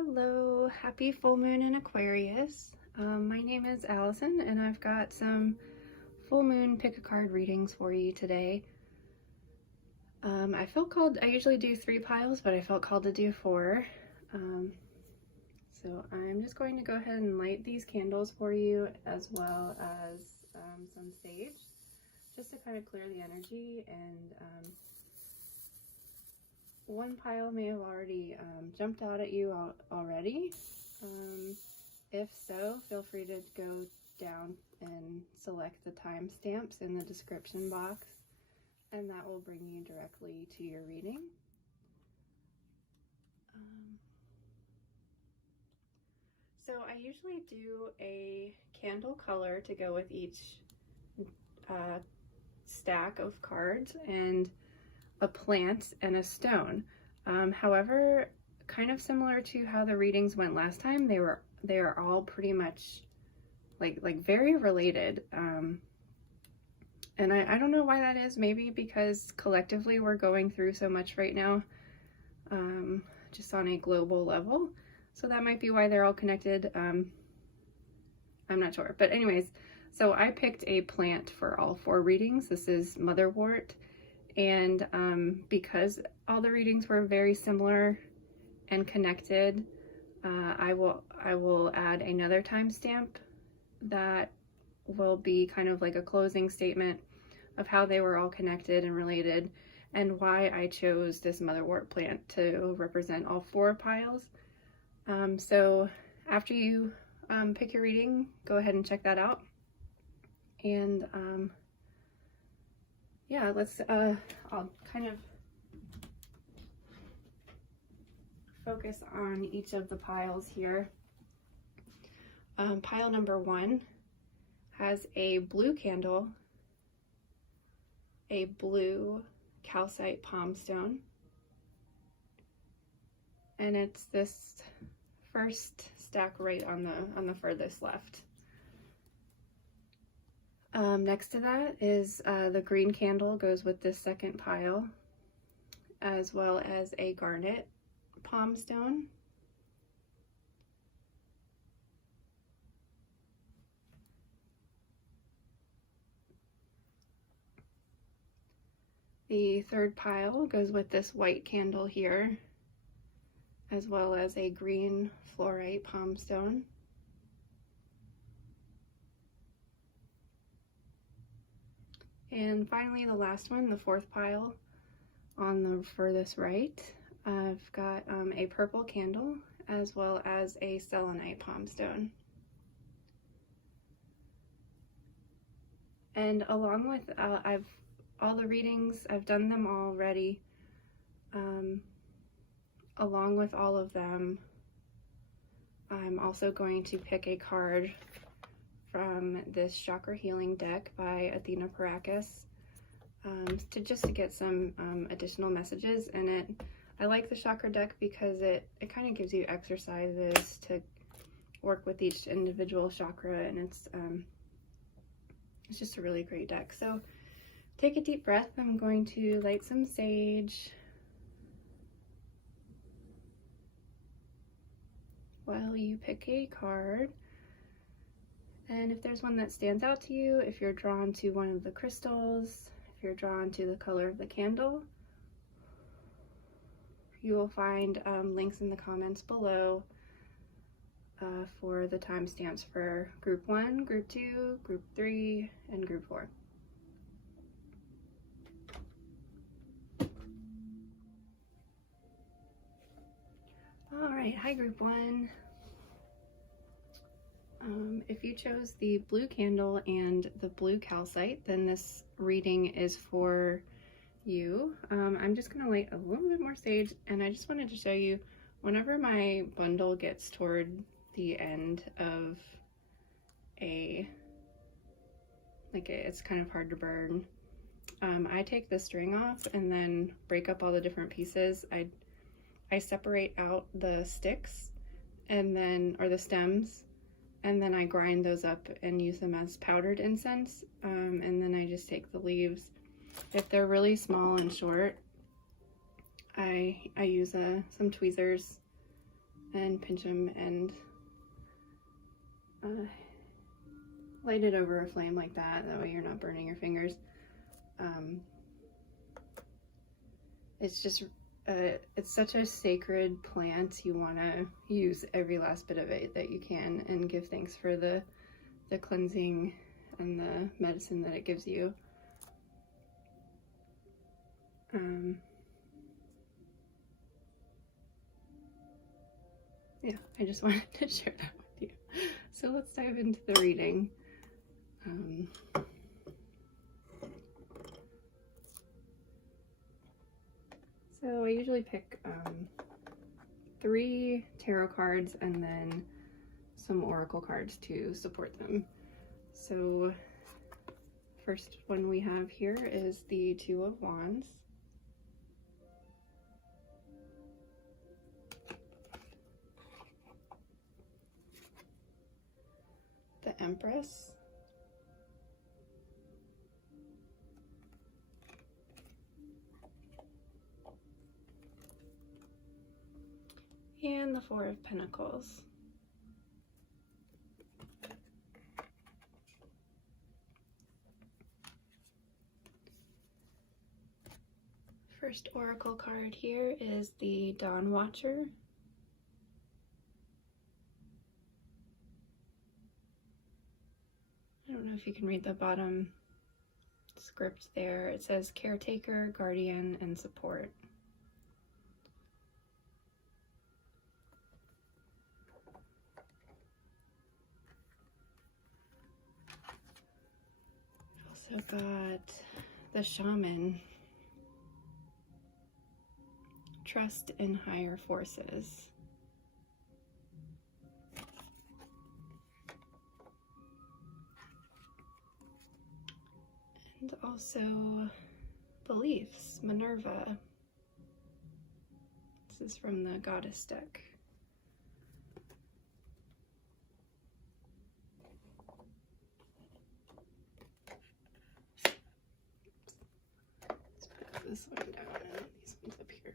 Hello, happy full moon in Aquarius. My name is Allison and I've got some full moon pick a card readings for you today. I felt called, I usually do 3 piles, but I felt called to do 4. So I'm just going to go ahead and light these candles for you, as well as some sage, just to kind of clear the energy. And one pile may have already jumped out at you already. If so, feel free to go down and select the timestamps in the description box, and that will bring you directly to your reading. So I usually do a candle color to go with each stack of cards, and a plant and a stone. However, kind of similar to how the readings went last time, they are all pretty much like very related. And I don't know why that is. Maybe because collectively we're going through so much right now, just on a global level. So that might be why they're all connected. I'm not sure. But anyways, so I picked a plant for all 4 readings. This is motherwort. And because all the readings were very similar and connected, I will add another timestamp that will be kind of like a closing statement of how they were all connected and related, and why I chose this motherwort plant to represent all 4 piles. So after you pick your reading, go ahead and check that out. And yeah, let's I'll kind of focus on each of the piles here. Pile number 1 has a blue candle, a blue calcite palm stone, and it's this first stack right on the furthest left. Next to that is the green candle goes with this second pile, as well as a garnet palm stone. The third pile goes with this white candle here, as well as a green Flourite palm stone. And finally, the last one, the 4th pile on the furthest right, I've got a purple candle, as well as a selenite palm stone. And along with all the readings, I've done them already. Along with all of them, I'm also going to pick a card from this chakra healing deck by Athena Paracas, to get some additional messages in it. I like the chakra deck because it kind of gives you exercises to work with each individual chakra, and it's just a really great deck. So take a deep breath. I'm going to light some sage while you pick a card. And if there's one that stands out to you, if you're drawn to one of the crystals, if you're drawn to the color of the candle, you will find links in the comments below for the timestamps for group 1, group 2, group 3, and group 4. All right, hi group 1. If you chose the blue candle and the blue calcite, then this reading is for you. I'm just going to light a little bit more sage, and I just wanted to show you, whenever my bundle gets toward the end of it's kind of hard to burn, I take the string off and then break up all the different pieces. I separate out the sticks and then, or the stems, and then I grind those up and use them as powdered incense, and then I just take the leaves. If they're really small and short, I use some tweezers and pinch them and light it over a flame like that. That way you're not burning your fingers. It's just, it's such a sacred plant. You want to use every last bit of it that you can and give thanks for the cleansing and the medicine that it gives you. Yeah, I just wanted to share that with you. So let's dive into the reading. So I usually pick 3 tarot cards and then some oracle cards to support them. So first one we have here is the Two of Wands. The Empress. And the Four of Pentacles. First oracle card here is the Dawn Watcher. I don't know if you can read the bottom script there. It says caretaker, guardian, and support. We've also got the Shaman. Trust in higher forces. And also beliefs, Minerva. This is from the Goddess deck. Let's put this one down and these ones up here.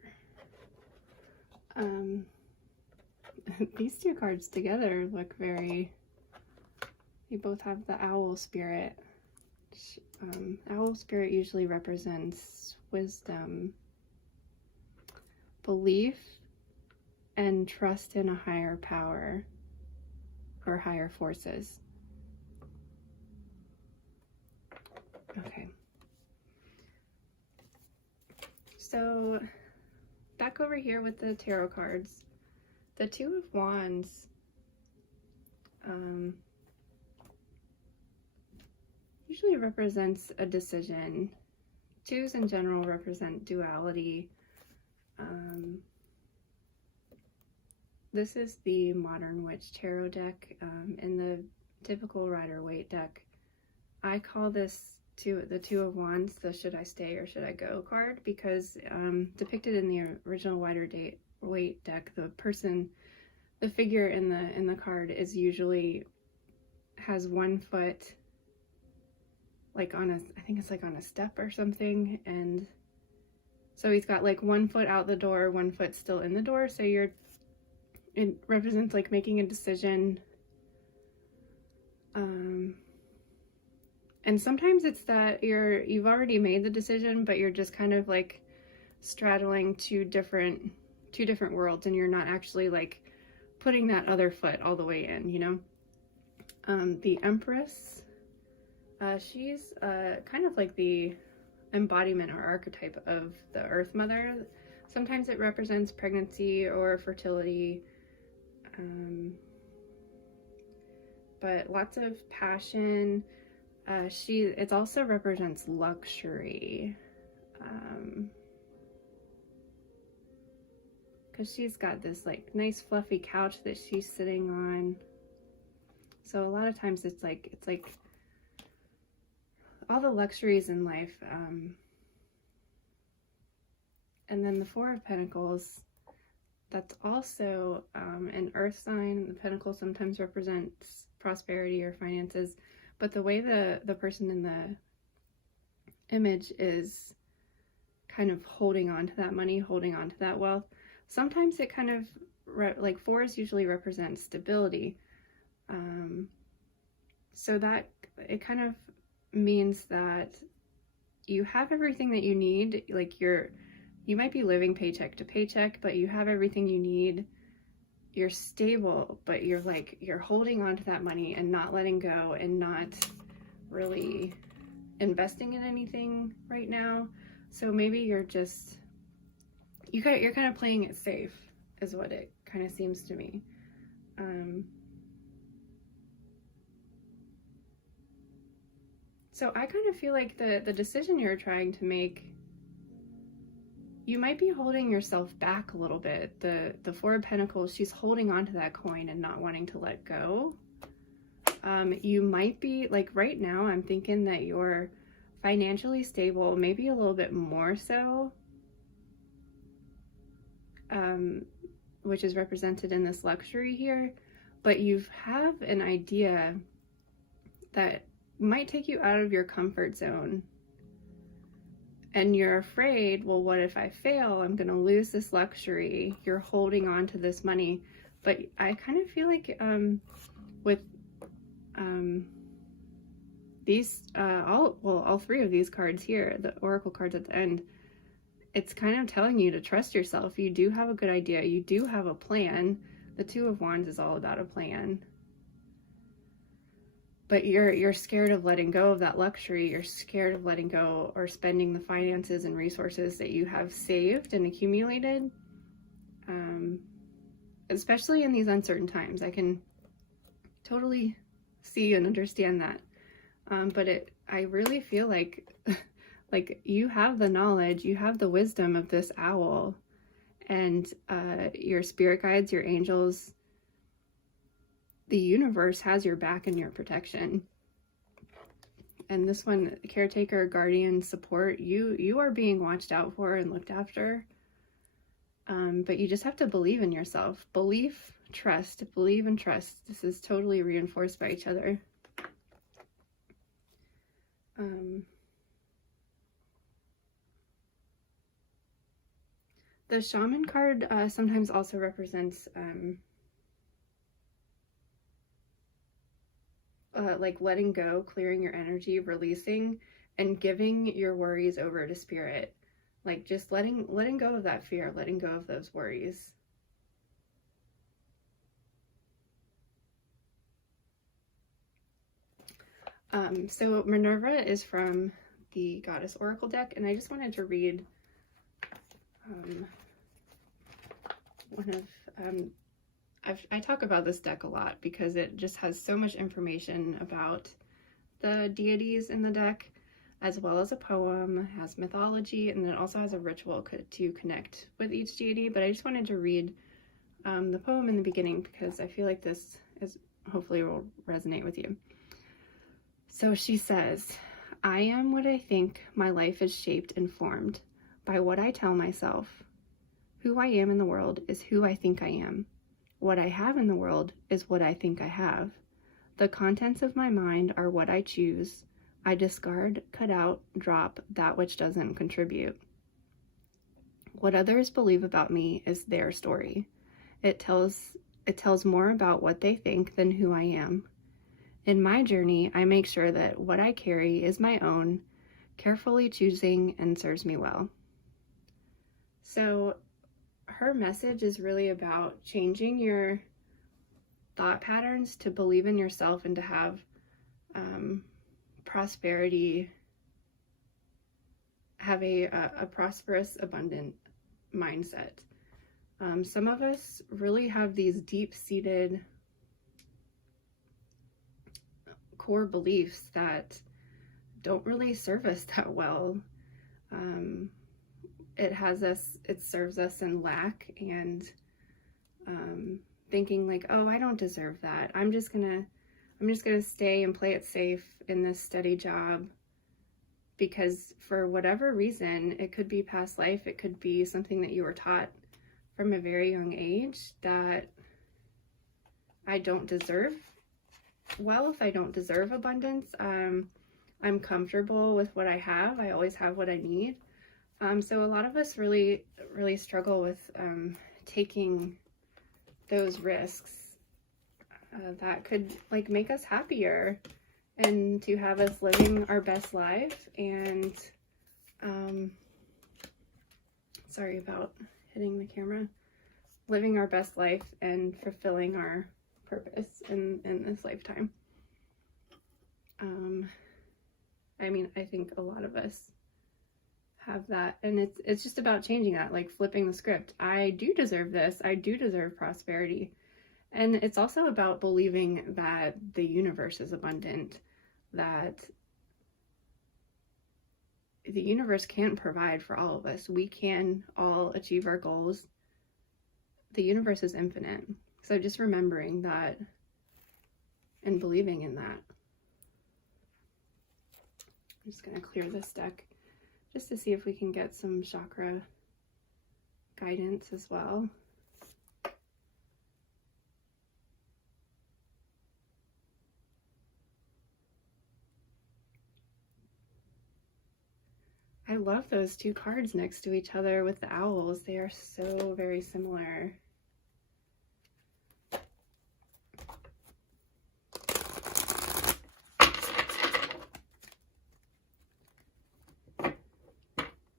These two cards together look very, they both have the owl spirit. Owl spirit usually represents wisdom, belief, and trust in a higher power or higher forces. Okay. So back over here with the tarot cards, the Two of Wands usually represents a decision. Twos in general represent duality. This is the Modern Witch Tarot deck. In the typical Rider-Waite deck, I call this the Two of Wands the Should I Stay or Should I Go card, because depicted in the original Rider-Waite deck, the figure in the card is usually has one foot like on I think it's like on a step or something, and so he's got like one foot out the door, one foot still in the door. So it represents like making a decision. And sometimes it's that you've already made the decision, but you're just kind of like straddling two different worlds, and you're not actually like putting that other foot all the way in, you know? The Empress, she's kind of like the embodiment or archetype of the Earth Mother. Sometimes it represents pregnancy or fertility, but lots of passion. It also represents luxury, because she's got this like nice fluffy couch that she's sitting on. So a lot of times it's like all the luxuries in life. And then the Four of Pentacles, that's also an earth sign. The pentacle sometimes represents prosperity or finances, but the way the person in the image is kind of holding on to that money, holding on to that wealth, sometimes it kind of like 4s usually represent stability. So that it kind of means that you have everything that you need. Like you might be living paycheck to paycheck, but you have everything you need. You're stable, but you're holding on to that money and not letting go and not really investing in anything right now. So maybe you're kind of playing it safe is what it kind of seems to me. So I kind of feel like the decision you're trying to make, you might be holding yourself back a little bit. The Four of Pentacles, she's holding on to that coin and not wanting to let go. You might be, like right now, I'm thinking that you're financially stable, maybe a little bit more so, which is represented in this luxury here, but you have an idea that might take you out of your comfort zone. And you're afraid, well, what if I fail? I'm going to lose this luxury. You're holding on to this money. But I kind of feel like with these, all 3 of these cards here, the oracle cards at the end, it's kind of telling you to trust yourself. You do have a good idea. You do have a plan. The Two of Wands is all about a plan. But you're scared of letting go of that luxury. You're scared of letting go or spending the finances and resources that you have saved and accumulated. Especially in these uncertain times. I can totally see and understand that. But I really feel like you have the knowledge, you have the wisdom of this owl, and your spirit guides, your angels, the universe has your back and your protection. And this one, caretaker, guardian, support, you are being watched out for and looked after. But you just have to believe in yourself. Belief, trust, believe and trust. This is totally reinforced by each other. The shaman card sometimes also represents like letting go, clearing your energy, releasing, and giving your worries over to spirit. Like just letting go of that fear, letting go of those worries. So Minerva is from the Goddess Oracle deck, and I just wanted to read one of I talk about this deck a lot because it just has so much information about the deities in the deck, as well as a poem, has mythology, and then it also has a ritual to connect with each deity. But I just wanted to read the poem in the beginning because I feel like this hopefully will resonate with you. So she says, I am what I think. My life is shaped and formed by what I tell myself. Who I am in the world is who I think I am. What I have in the world is what I think I have. The contents of my mind are what I choose. I discard, cut out, drop that which doesn't contribute. What others believe about me is their story. It tells more about what they think than who I am. In my journey, I make sure that what I carry is my own, carefully choosing and serves me well. So her message is really about changing your thought patterns to believe in yourself and to have prosperity, have a prosperous, abundant mindset. Some of us really have these deep-seated core beliefs that don't really serve us that well. It serves us in lack and thinking like, oh, I don't deserve that. I'm just gonna stay and play it safe in this steady job, because for whatever reason, it could be past life, it could be something that you were taught from a very young age that I don't deserve wealth, I don't deserve abundance. I'm comfortable with what I have. I always have what I need. So a lot of us really struggle with taking those risks that could like make us happier, and to have us living our best life, and sorry about hitting the camera, living our best life and fulfilling our purpose in this lifetime. I mean, I think a lot of us have that, and it's just about changing that, like flipping the script. I do deserve this. I do deserve prosperity. And it's also about believing that the universe is abundant, that the universe can provide for all of us. We can all achieve our goals. The universe is infinite. So just remembering that and believing in that. I'm just going to clear this deck just to see if we can get some chakra guidance as well. I love those two cards next to each other with the owls. They are so very similar.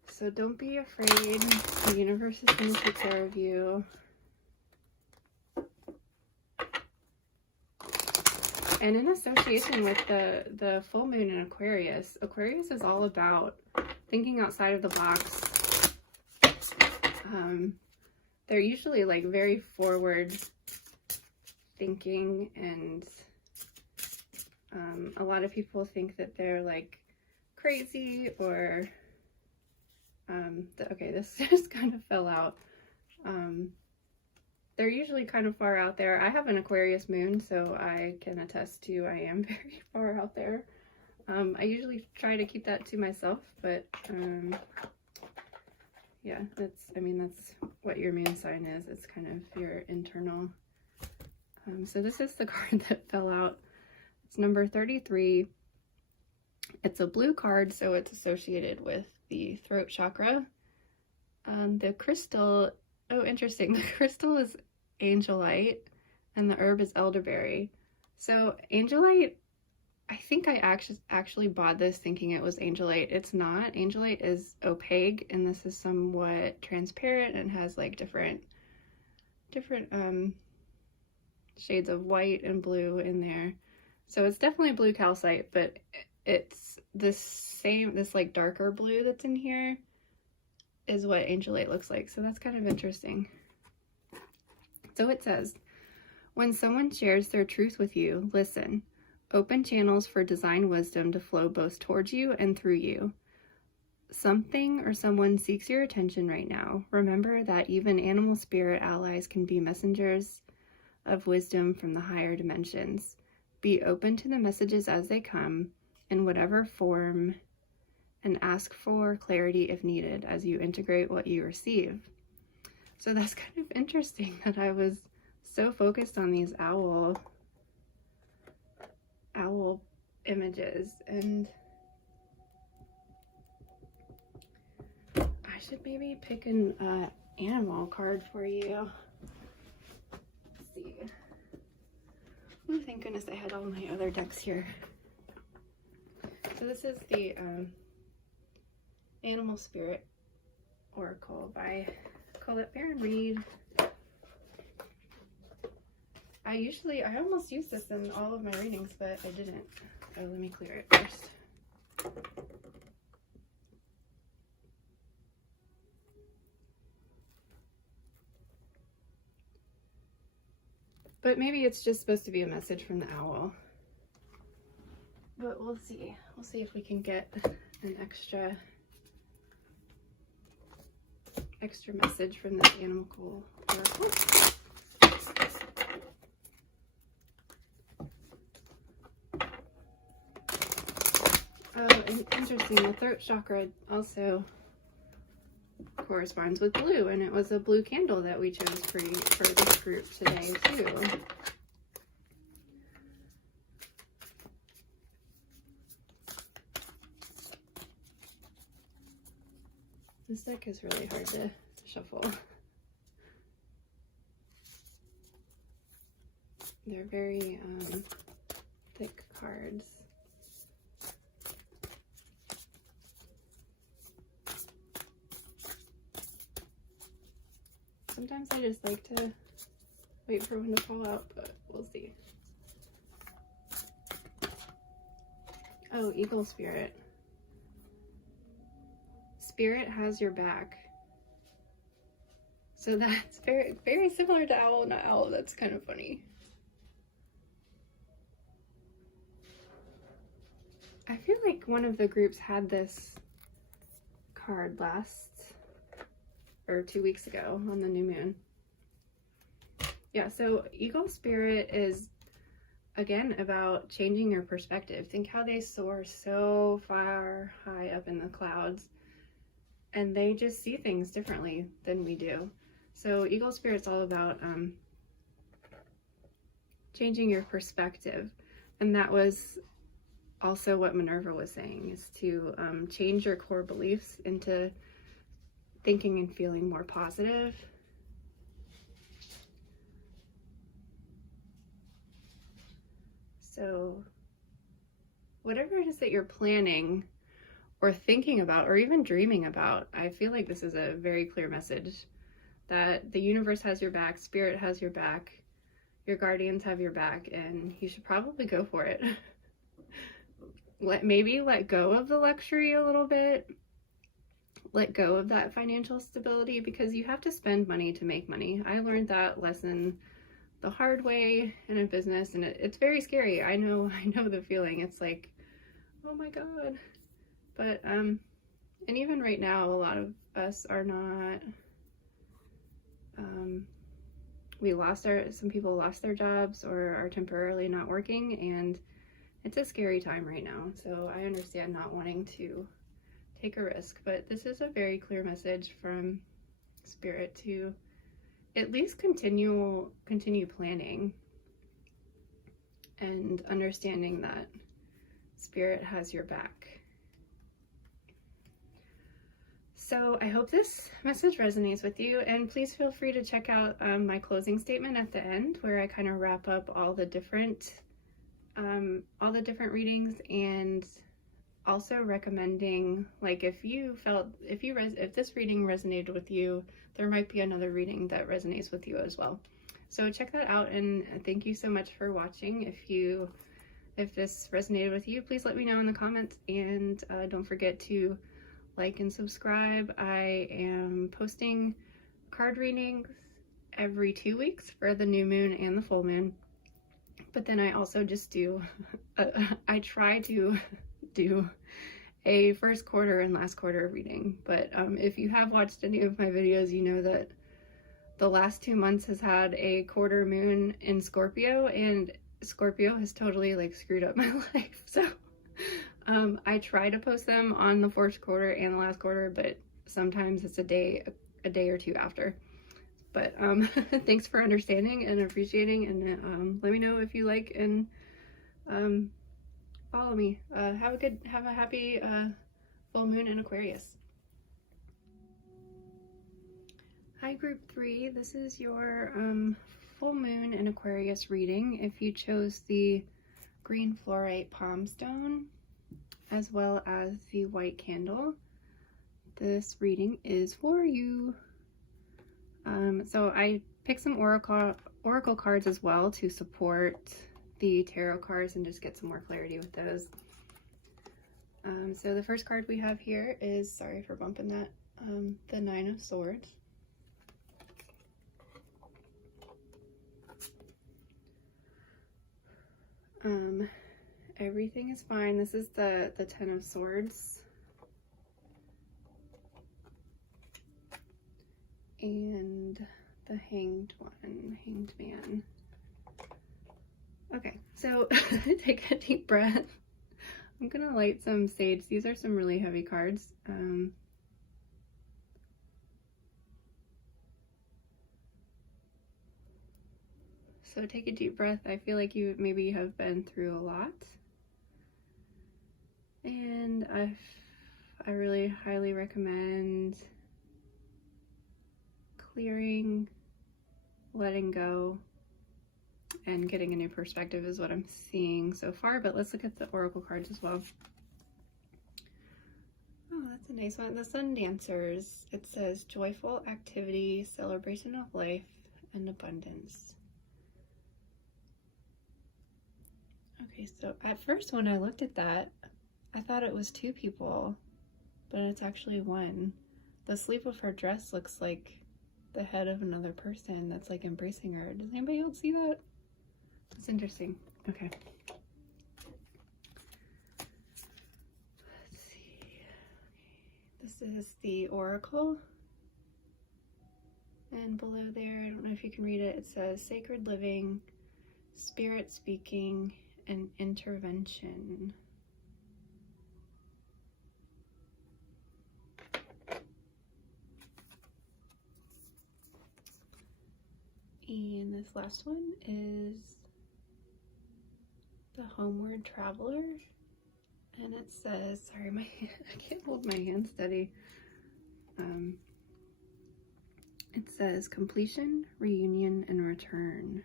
So don't be afraid. The universe is going to take care of you. And in association with the full moon in Aquarius, Aquarius is all about thinking outside of the box. They're usually like very forward thinking, and a lot of people think that they're like crazy, or okay, this just kind of fell out. They're usually kind of far out there. I have an Aquarius moon, so I can attest to I am very far out there. I usually try to keep that to myself, but yeah, that's what your moon sign is. It's kind of your internal. So this is the card that fell out. It's number 33. It's a blue card, so it's associated with the throat chakra. The crystal, oh interesting, the crystal is angelite and the herb is elderberry. So angelite, I think I actually bought this thinking it was angelite. It's not. Angelite is opaque, and this is somewhat transparent and has like different shades of white and blue in there. So it's definitely blue calcite, but it's this like darker blue that's in here is what angelite looks like. So that's kind of interesting. So it says, when someone shares their truth with you, listen. Open channels for divine wisdom to flow both towards you and through you. Something or someone seeks your attention right now. Remember that even animal spirit allies can be messengers of wisdom from the higher dimensions. Be open to the messages as they come, in whatever form, and ask for clarity if needed as you integrate what you receive. So that's kind of interesting that I was so focused on these owl images, and I should maybe pick an animal card for you. Let's see. Oh, thank goodness I had all my other decks here. So this is the Animal Spirit Oracle by Colette Baron Reed. I almost use this in all of my readings, but I didn't. Oh, let me clear it first. But maybe it's just supposed to be a message from the owl. But we'll see. We'll see if we can get an extra message from this animal oracle. Oh, and interesting, the throat chakra also corresponds with blue, and it was a blue candle that we chose for this group today too. This deck is really hard to shuffle. They're very thick cards. Sometimes I just like to wait for one to fall out, but we'll see. Oh, Eagle Spirit. Spirit has your back. So that's very, very similar to owl, not owl. That's kind of funny. I feel like one of the groups had this card or 2 weeks ago on the new moon. Yeah, so Eagle Spirit is, again, about changing your perspective. Think how they soar so far high up in the clouds, and they just see things differently than we do. So Eagle Spirit's all about changing your perspective, and that was also what Minerva was saying, is to change your core beliefs into thinking and feeling more positive. So whatever it is that you're planning or thinking about or even dreaming about, I feel like this is a very clear message that the universe has your back, spirit has your back, your guardians have your back, and you should probably go for it. Maybe let go of the luxury a little bit. Let go of that financial stability, because you have to spend money to make money. I learned that lesson the hard way in a business, and it's very scary. I know the feeling. It's like, oh my God. But and even right now, a lot of us are not, some people lost their jobs or are temporarily not working, and it's a scary time right now. So I understand not wanting to take a risk, but this is a very clear message from Spirit to at least continue planning and understanding that Spirit has your back. So I hope this message resonates with you, and please feel free to check out my closing statement at the end, where I kind of wrap up all the different readings, and also recommending, like, if this reading resonated with you, there might be another reading that resonates with you as well. So check that out, and thank you so much for watching. If this resonated with you, please let me know in the comments, and don't forget to like and subscribe. I am posting card readings every 2 weeks for the new moon and the full moon, but then I also just do I try to do a first quarter and last quarter reading. But if you have watched any of my videos, you know that the last 2 months has had a quarter moon in Scorpio, and Scorpio has totally like screwed up my life. So I try to post them on the first quarter and the last quarter, but sometimes it's a day or two after. But thanks for understanding and appreciating, and let me know if you like, and follow me. Have a happy full moon in Aquarius. Hi group 3, this is your full moon in Aquarius reading. If you chose the green fluorite palm stone as well as the white candle, this reading is for you. So I picked some oracle cards as well to support the tarot cards and just get some more clarity with those. So the first card we have here is, sorry for bumping that, the 9 of Swords. Everything is fine. This is the 10 of Swords. And the Hanged Man. Okay, so take a deep breath. I'm gonna light some sage. These are some really heavy cards. So take a deep breath. I feel like you maybe have been through a lot. And I really highly recommend clearing, letting go, and getting a new perspective is what I'm seeing so far. But let's look at the oracle cards as well. Oh, that's a nice one. The Sun Dancers. It says joyful activity, celebration of life, and abundance. Okay, so at first when I looked at that, I thought it was 2 people, but it's actually 1. The sleeve of her dress looks like the head of another person that's like embracing her. Does anybody else see that? It's interesting. Okay. Let's see. This is the oracle. And below there, I don't know if you can read it, it says sacred living, spirit speaking, and intervention. And this last one is the Homeward Traveler. And it says, sorry, I can't hold my hand steady. It says completion, reunion, and return.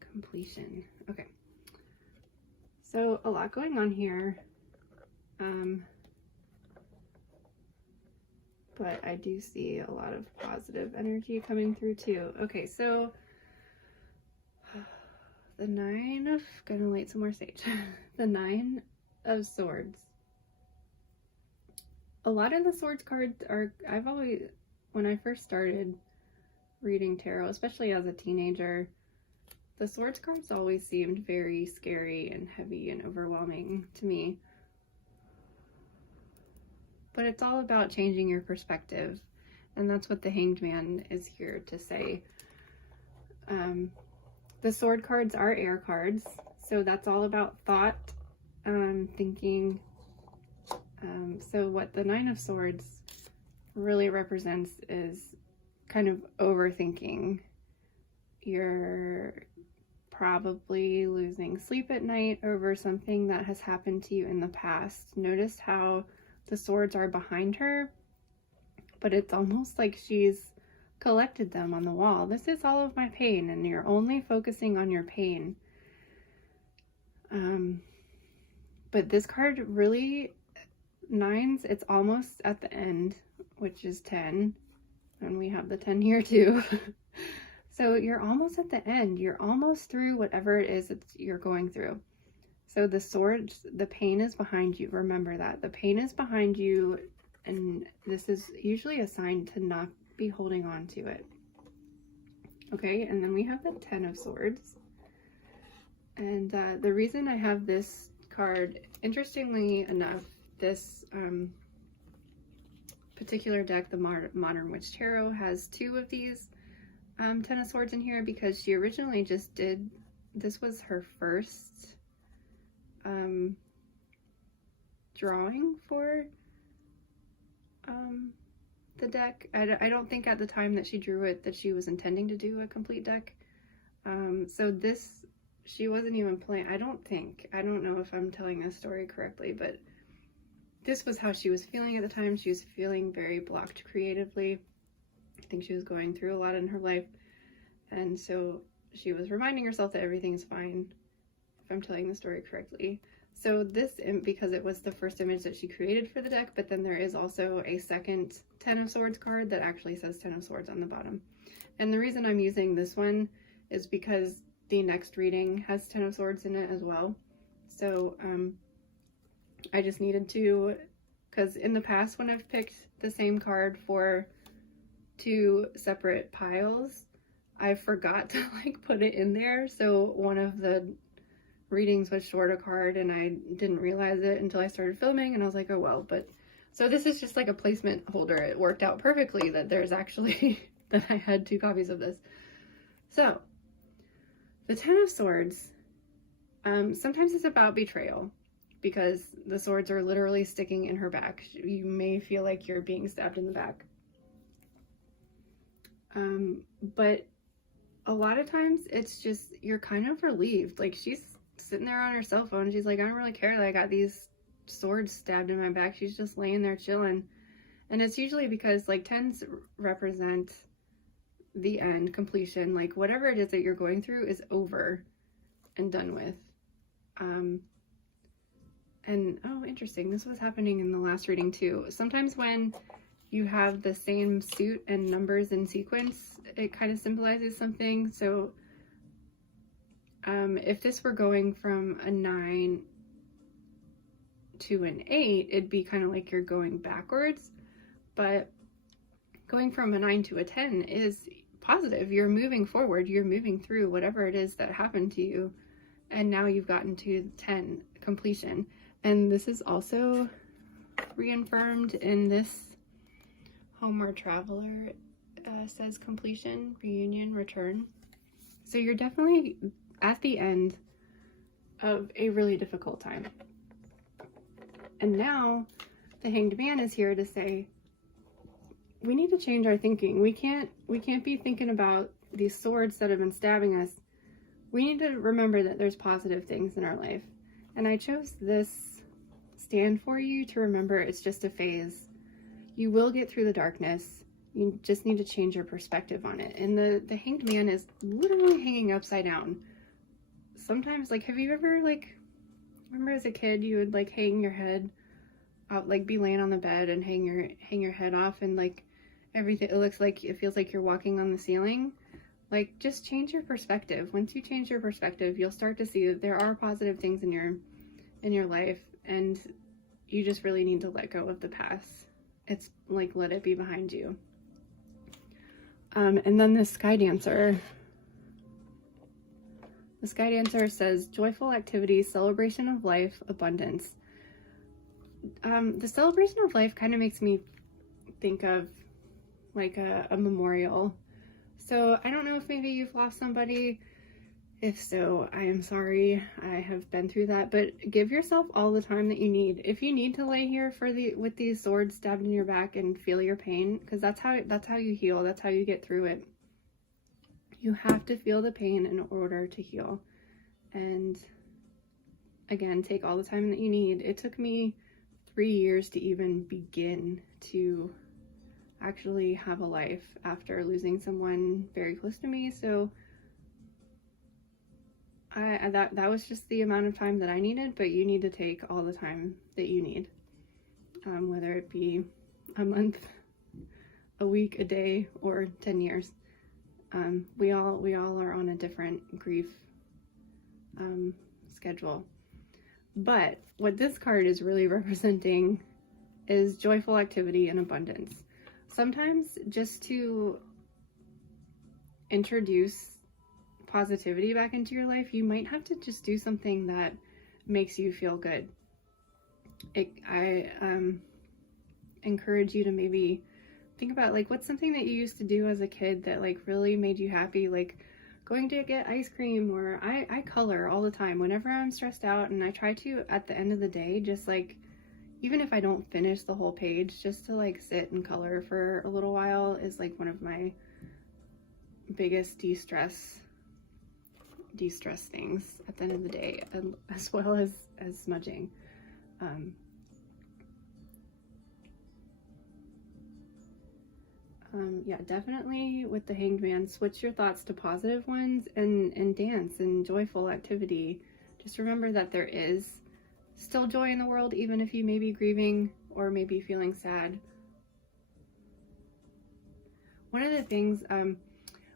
Completion. Okay. So a lot going on here. But I do see a lot of positive energy coming through too. Okay, so the 9 of, gonna light some more sage. The 9 of Swords. A lot of the Swords cards are, I've always, when I first started reading tarot, especially as a teenager, the Swords cards always seemed very scary and heavy and overwhelming to me. But it's all about changing your perspective, and that's what the Hanged Man is here to say. The Sword cards are air cards, so that's all about thought, thinking. So what the 9 of Swords really represents is kind of overthinking. You're probably losing sleep at night over something that has happened to you in the past. Notice how the swords are behind her, but it's almost like she's collected them on the wall. This is all of my pain, and you're only focusing on your pain. But this card really, 9s, it's almost at the end, which is 10, and we have the 10 here too. So you're almost at the end. You're almost through whatever it is that you're going through. So the swords, the pain is behind you. Remember that. The pain is behind you, and this is usually a sign to not be holding on to it. Okay, and then we have the 10 of Swords. And the reason I have this card, interestingly enough, this particular deck, the Modern Witch Tarot, has 2 of these 10 of Swords in here because she originally just did, this was her first drawing for the deck. I don't think at the time that she drew it that she was intending to do a complete deck. So this, she wasn't even playing, I don't know if I'm telling this story correctly, but this was how she was feeling at the time. She was feeling very blocked creatively. I think she was going through a lot in her life, and so she was reminding herself that everything's fine, if I'm telling the story correctly. So this, because it was the first image that she created for the deck, but then there is also a second 10 of Swords card that actually says 10 of Swords on the bottom. And the reason I'm using this one is because the next reading has 10 of Swords in it as well. So I just needed to, because in the past when I've picked the same card for 2 separate piles, I forgot to like put it in there. So one of the readings was short a card and I didn't realize it until I started filming, and I was like, oh well. But so this is just like a placement holder. It worked out perfectly that there's actually that I had 2 copies of this. So the 10 of Swords, sometimes it's about betrayal because the swords are literally sticking in her back. You may feel like you're being stabbed in the back. But a lot of times it's just, you're kind of relieved. Like she's sitting there on her cell phone. She's like, I don't really care that I got these swords stabbed in my back. She's just laying there chilling. And it's usually because like 10s represent the end, completion, like whatever it is that you're going through is over and done with. And oh, interesting, this was happening in the last reading too. Sometimes when you have the same suit and numbers in sequence, it kind of symbolizes something. So if this were going from a 9 to an 8, it'd be kind of like you're going backwards, but going from a 9 to a 10 is positive. You're moving forward, you're moving through whatever it is that happened to you, and now you've gotten to 10, completion. And this is also reaffirmed in this Homeward Traveler. Says completion, reunion, return. So you're definitely at the end of a really difficult time. And now the Hanged Man is here to say, we need to change our thinking. We can't be thinking about these swords that have been stabbing us. We need to remember that there's positive things in our life. And I chose this stand for you to remember it's just a phase. You will get through the darkness. You just need to change your perspective on it. And the Hanged Man is literally hanging upside down. Sometimes, like, have you ever, like, remember as a kid you would like hang your head out, like be laying on the bed and hang your head off, and like everything, it feels like you're walking on the ceiling? Like, just change your perspective. Once you change your perspective, you'll start to see that there are positive things in your life, and you just really need to let go of the past. It's like, let it be behind you. And then the Sky Dancer. The Sky Dancer says, joyful activity, celebration of life, abundance. The celebration of life kind of makes me think of like a memorial. So I don't know if maybe you've lost somebody. If so, I am sorry. I have been through that, but give yourself all the time that you need. If you need to lay here with these swords stabbed in your back and feel your pain, because that's how you heal. That's how you get through it. You have to feel the pain in order to heal. And again, take all the time that you need. It took me 3 years to even begin to actually have a life after losing someone very close to me. So that was just the amount of time that I needed, but you need to take all the time that you need, whether it be a month, a week, a day, or 10 years. We all are on a different grief schedule. But what this card is really representing is joyful activity and abundance. Sometimes just to introduce positivity back into your life, you might have to just do something that makes you feel good. I encourage you to maybe think about, like, what's something that you used to do as a kid that like really made you happy, like going to get ice cream, or I color all the time whenever I'm stressed out, and I try to, at the end of the day, just like, even if I don't finish the whole page, just to like sit and color for a little while is like one of my biggest de-stress things at the end of the day, as well as smudging. Yeah, definitely with the Hanged Man, switch your thoughts to positive ones and dance and joyful activity. Just remember that there is still joy in the world, even if you may be grieving or maybe feeling sad. One of the things,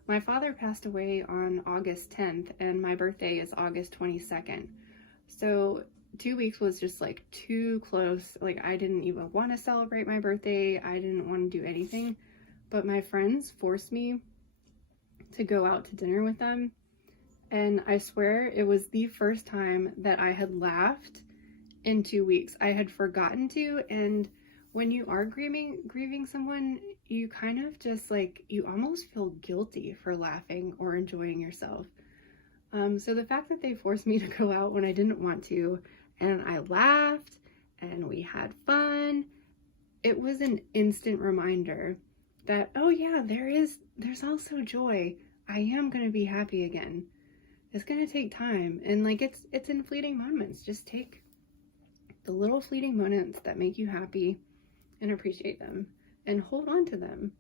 my father passed away on August 10th, and my birthday is August 22nd. So 2 weeks was just like too close. Like, I didn't even want to celebrate my birthday. I didn't want to do anything. But my friends forced me to go out to dinner with them. And I swear it was the first time that I had laughed in 2 weeks. I had forgotten to. And when you are grieving someone, you kind of just like, you almost feel guilty for laughing or enjoying yourself. So the fact that they forced me to go out when I didn't want to, and I laughed and we had fun, it was an instant reminder that, oh yeah, there's also joy. I am going to be happy again. It's going to take time. And like, it's in fleeting moments. Just take the little fleeting moments that make you happy and appreciate them and hold on to them.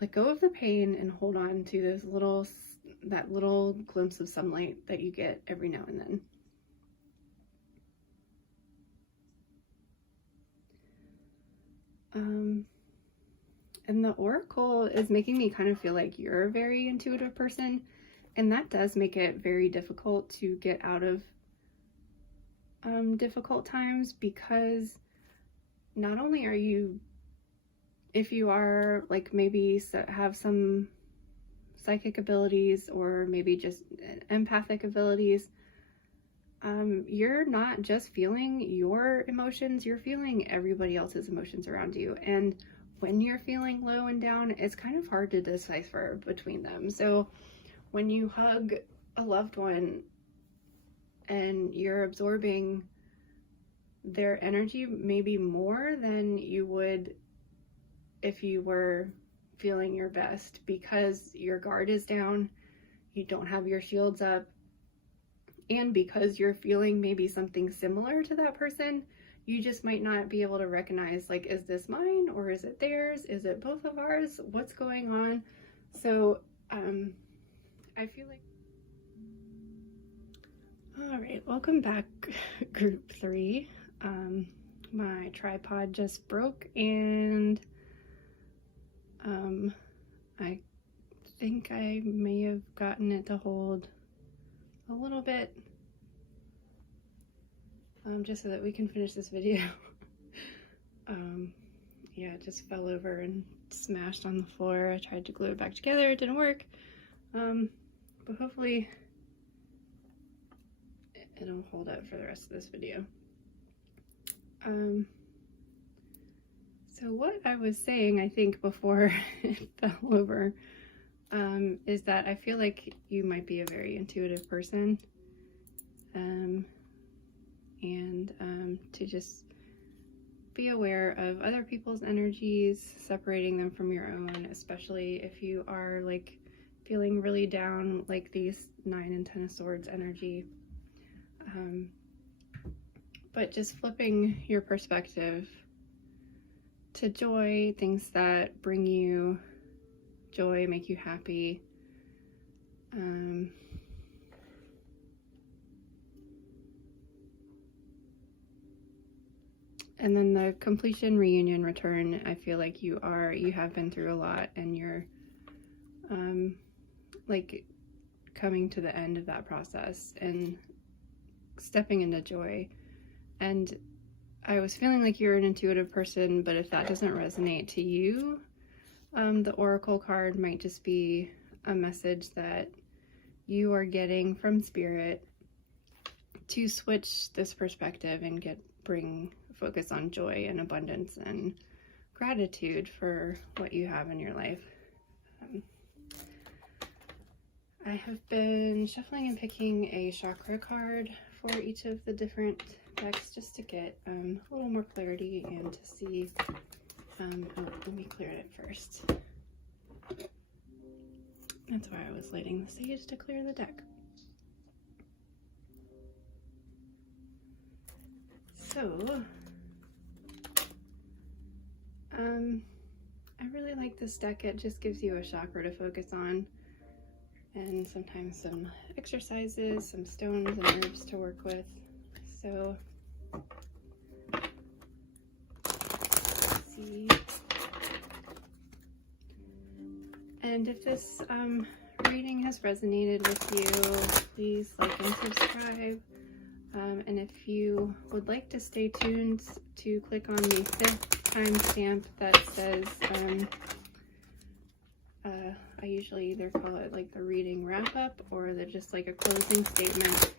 let go of the pain and hold on to that little glimpse of sunlight that you get every now and then. And the oracle is making me kind of feel like you're a very intuitive person, and that does make it very difficult to get out of difficult times, because not only are you, if you are like maybe have some psychic abilities or maybe just empathic abilities, you're not just feeling your emotions, you're feeling everybody else's emotions around you. And when you're feeling low and down, it's kind of hard to decipher between them. So when you hug a loved one and you're absorbing their energy maybe more than you would if you were feeling your best, because your guard is down, you don't have your shields up, and because you're feeling maybe something similar to that person, you just might not be able to recognize, like, is this mine or is it theirs? Is it both of ours? What's going on? So I feel like, all right, welcome back, group 3. My tripod just broke, and I think I may have gotten it to hold a little bit, just so that we can finish this video. Yeah, it just fell over and smashed on the floor. I tried to glue it back together, it didn't work, but hopefully it'll hold up for the rest of this video. So what I was saying, I think, before it fell over, is that I feel like you might be a very intuitive person, and to just be aware of other people's energies, separating them from your own, especially if you are like feeling really down, like these 9 and 10 of Swords energy. But just flipping your perspective to joy, things that bring you joy, make you happy. And then the completion, reunion, return, I feel like you have been through a lot, and you're like coming to the end of that process and stepping into joy. And I was feeling like you're an intuitive person, but if that doesn't resonate to you, the Oracle card might just be a message that you are getting from Spirit to switch this perspective and bring focus on joy and abundance and gratitude for what you have in your life. I have been shuffling and picking a chakra card for each of the different decks, just to get a little more clarity and to see. Oh, let me clear it first. That's why I was lighting the sage, to clear the deck. So, I really like this deck. It just gives you a chakra to focus on, and sometimes some exercises, some stones and herbs to work with. So, let's see. And if this reading has resonated with you, please like and subscribe. And if you would like to stay tuned, to click on the 5th timestamp that says, I usually either call it like the reading wrap up, or just like a closing statement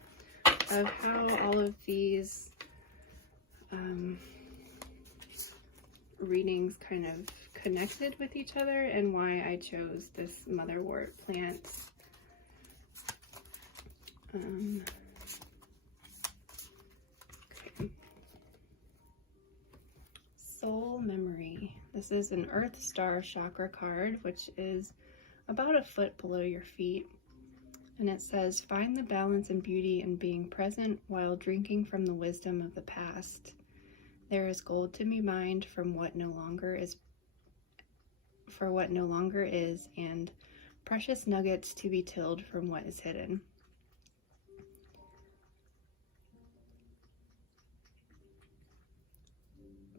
of how all of these readings kind of connected with each other, and why I chose this motherwort plant. Okay. Soul Memory. This is an Earth Star chakra card, which is about a foot below your feet. And it says, find the balance and beauty in being present while drinking from the wisdom of the past. There is gold to be mined from what no longer is for what no longer is, and precious nuggets to be tilled from what is hidden.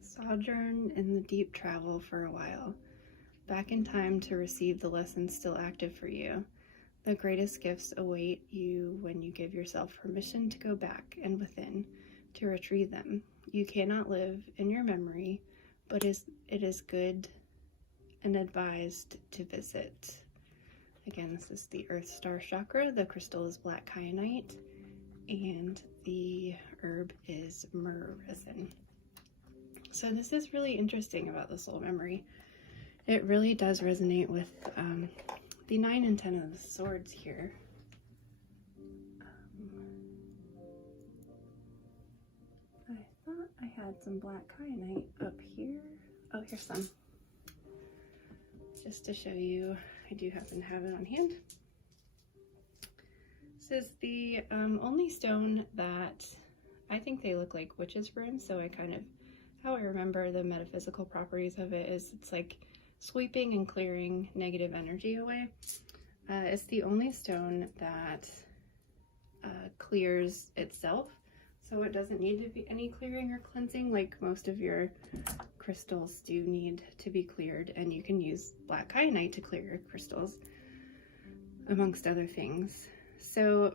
Sojourn in the deep travel for a while, back in time to receive the lessons still active for you. The greatest gifts await you when you give yourself permission to go back and within to retrieve them. You cannot live in your memory, but it is good and advised to visit. Again, this is the Earth Star Chakra. The crystal is black kyanite, and the herb is myrrh resin. So this is really interesting about the soul memory. It really does resonate with the 9 and 10 of the swords here. I thought I had some black kyanite up here. Oh, here's some. Just to show you, I do happen to have it on hand. This is the only stone that I think they look like witches' brooms, so how I remember the metaphysical properties of it is it's like sweeping and clearing negative energy away. It's the only stone that clears itself, so it doesn't need to be any clearing or cleansing like most of your crystals do need to be cleared, and you can use black kyanite to clear your crystals, amongst other things. So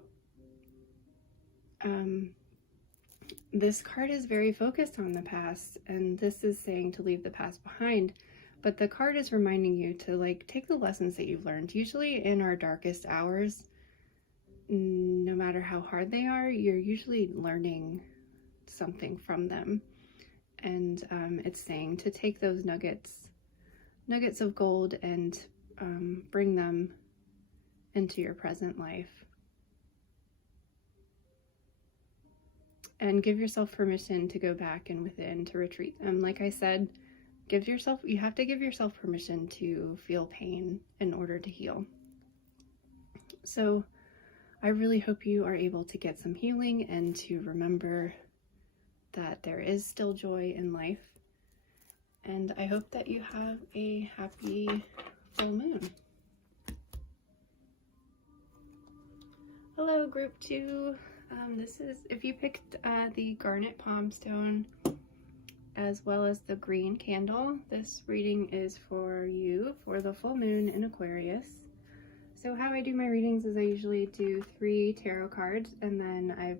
this card is very focused on the past, and this is saying to leave the past behind, but the card is reminding you to like take the lessons that you've learned. Usually in our darkest hours, no matter how hard they are, you're usually learning something from them, and it's saying to take those nuggets of gold and bring them into your present life. And give yourself permission to go back and within to retrieve them. Like I said, you have to give yourself permission to feel pain in order to heal. So I really hope you are able to get some healing and to remember that there is still joy in life. And I hope that you have a happy full moon. Hello, group 2. This is, if you picked the Garnet Palm Stone as well as the green candle, this reading is for you for the full moon in Aquarius. So how I do my readings is I usually do 3 tarot cards, and then I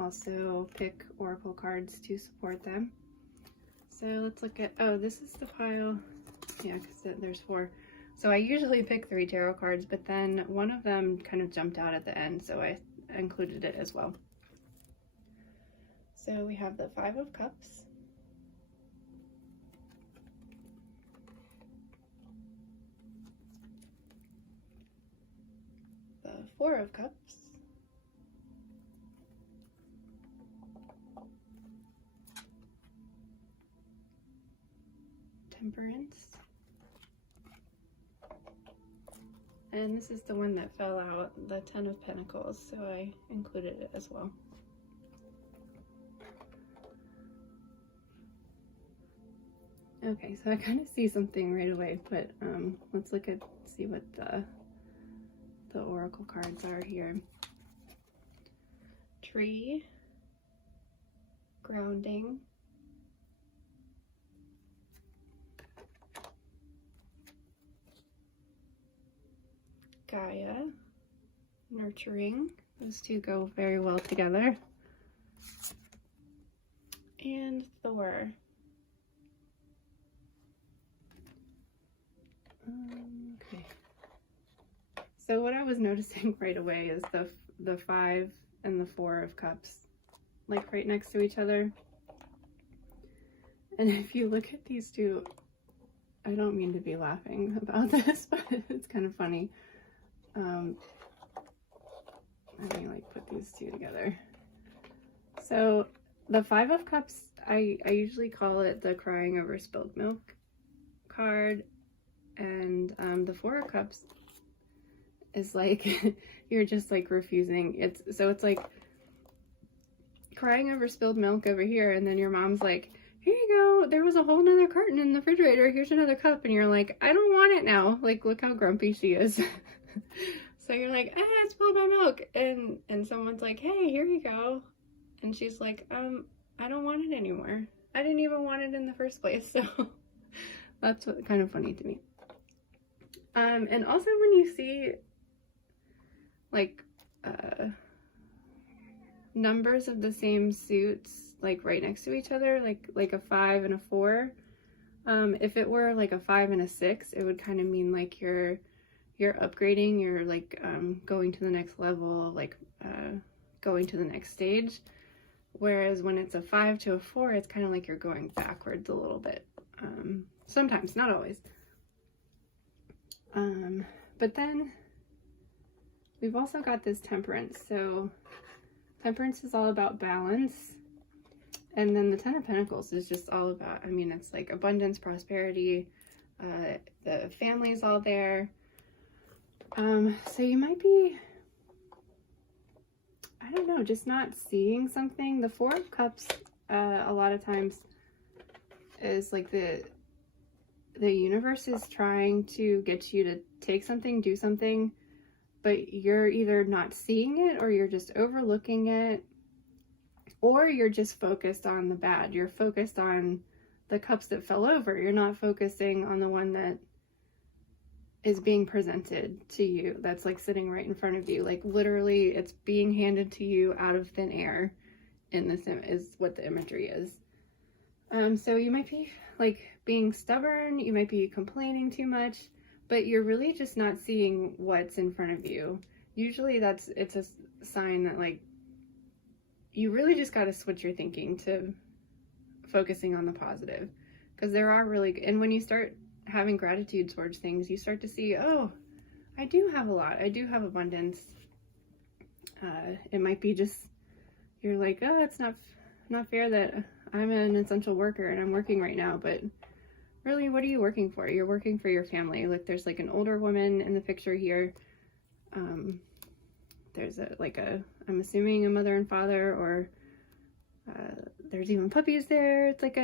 also pick oracle cards to support them. So let's look at, oh, this is the pile. Yeah, because there's 4. So I usually pick 3 tarot cards, but then one of them kind of jumped out at the end, so I included it as well. So we have the 5 of Cups, the 4 of Cups, Temperance, and this is the one that fell out, the 10 of Pentacles, so I included it as well. Okay, so I kind of see something right away, but let's see what the oracle cards are here. Tree, grounding, Gaia, nurturing. Those two go very well together. And Thor. Okay. So what I was noticing right away is the 5 and the 4 of Cups, like right next to each other. And if you look at these two, I don't mean to be laughing about this, but it's kind of funny. Let me like put these two together. So the 5 of Cups, I usually call it the crying over spilled milk card, and the 4 of Cups is like you're just like refusing. It's like crying over spilled milk over here, and then your mom's like, here you go, there was a whole nother carton in the refrigerator, here's another cup, and you're like, I don't want it now. Like, look how grumpy she is. So you're like, I spilled my milk, and someone's like, hey, here you go, and she's like, I don't want it anymore. I didn't even want it in the first place. So that's kind of funny to me. And also when you see like numbers of the same suits like right next to each other, like a 5 and a 4, if it were like a 5 and a 6, it would kind of mean like you're upgrading, you're like going to the next level, like going to the next stage. Whereas when it's a 5 to a 4, it's kind of like you're going backwards a little bit. Sometimes, not always. But then we've also got this Temperance. So Temperance is all about balance. And then the 10 of Pentacles is just all about, I mean, it's like abundance, prosperity, the family's all there. So you might be, I don't know, just not seeing something. The 4 of Cups, a lot of times is like the universe is trying to get you to take something, do something, but you're either not seeing it, or you're just overlooking it, or you're just focused on the bad. You're focused on the cups that fell over. You're not focusing on the one that is being presented to you, that's like sitting right in front of you. Like literally it's being handed to you out of thin air. In this is what the imagery is. So you might be like being stubborn, you might be complaining too much, but you're really just not seeing what's in front of you. Usually it's a sign that like you really just got to switch your thinking to focusing on the positive, because there are really, and when you start having gratitude towards things, you start to see, oh, I do have a lot, I do have abundance. It might be just, you're like, oh, it's not fair that I'm an essential worker and I'm working right now, but really, what are you working for? You're working for your family. Like there's like an older woman in the picture here. There's I'm assuming a mother and father, or there's even puppies there. It's like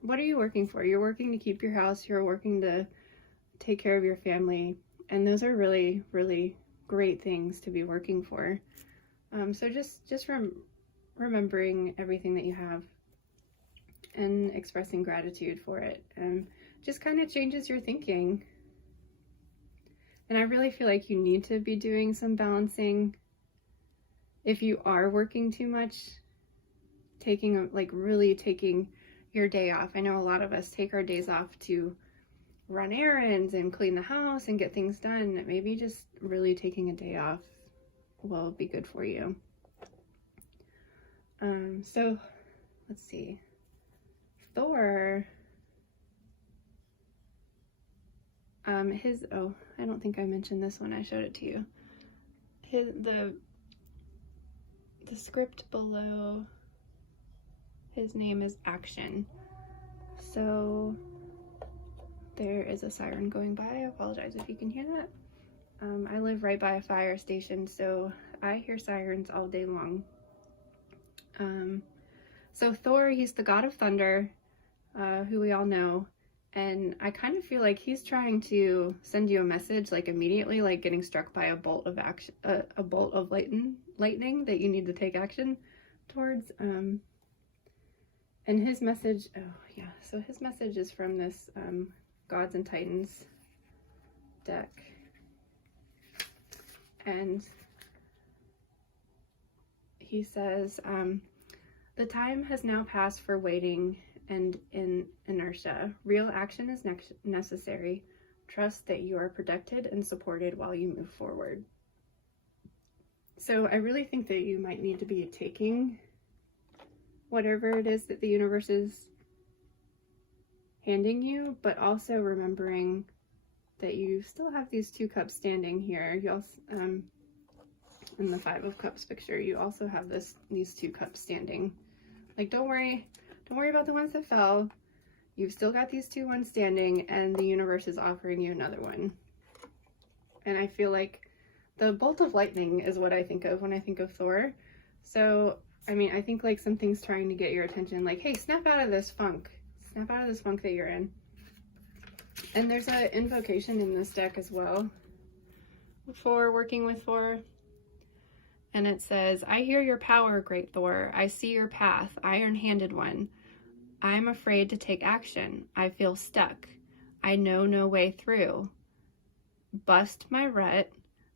what are you working for? You're working to keep your house, you're working to take care of your family, and those are really, really great things to be working for. So just remembering everything that you have and expressing gratitude for it, and just kind of changes your thinking. And I really feel like you need to be doing some balancing. If you are working too much, really taking your day off. I know a lot of us take our days off to run errands and clean the house and get things done. Maybe just really taking a day off will be good for you. So let's see. Thor, I don't think I mentioned this when I showed it to you. The script below his name is Action. So there is a siren going by. I apologize if you can hear that. I live right by a fire station, so I hear sirens all day long. So Thor, he's the god of thunder, who we all know, and I kind of feel like he's trying to send you a message, like immediately, like getting struck by a bolt of action, a bolt of lightning that you need to take action towards. And his message, so his message is from this Gods and Titans deck, and he says, the time has now passed for waiting and in inertia. Real action is necessary. Trust that you are protected and supported while you move forward. So I really think that you might need to be taking whatever it is that the universe is handing you, but also remembering that you still have these 2 cups standing here. You also, in the 5 of Cups picture, you also have these 2 cups standing. Like, don't worry about the ones that fell. You've still got these 2 ones standing, and the universe is offering you another one. And I feel like the bolt of lightning is what I think of when I think of Thor. So I mean, I think like something's trying to get your attention, like, hey, snap out of this funk. Snap out of this funk that you're in. And there's an invocation in this deck as well for working with Thor. And it says, I hear your power, great Thor. I see your path, iron-handed one. I'm afraid to take action. I feel stuck. I know no way through. Bust my rut.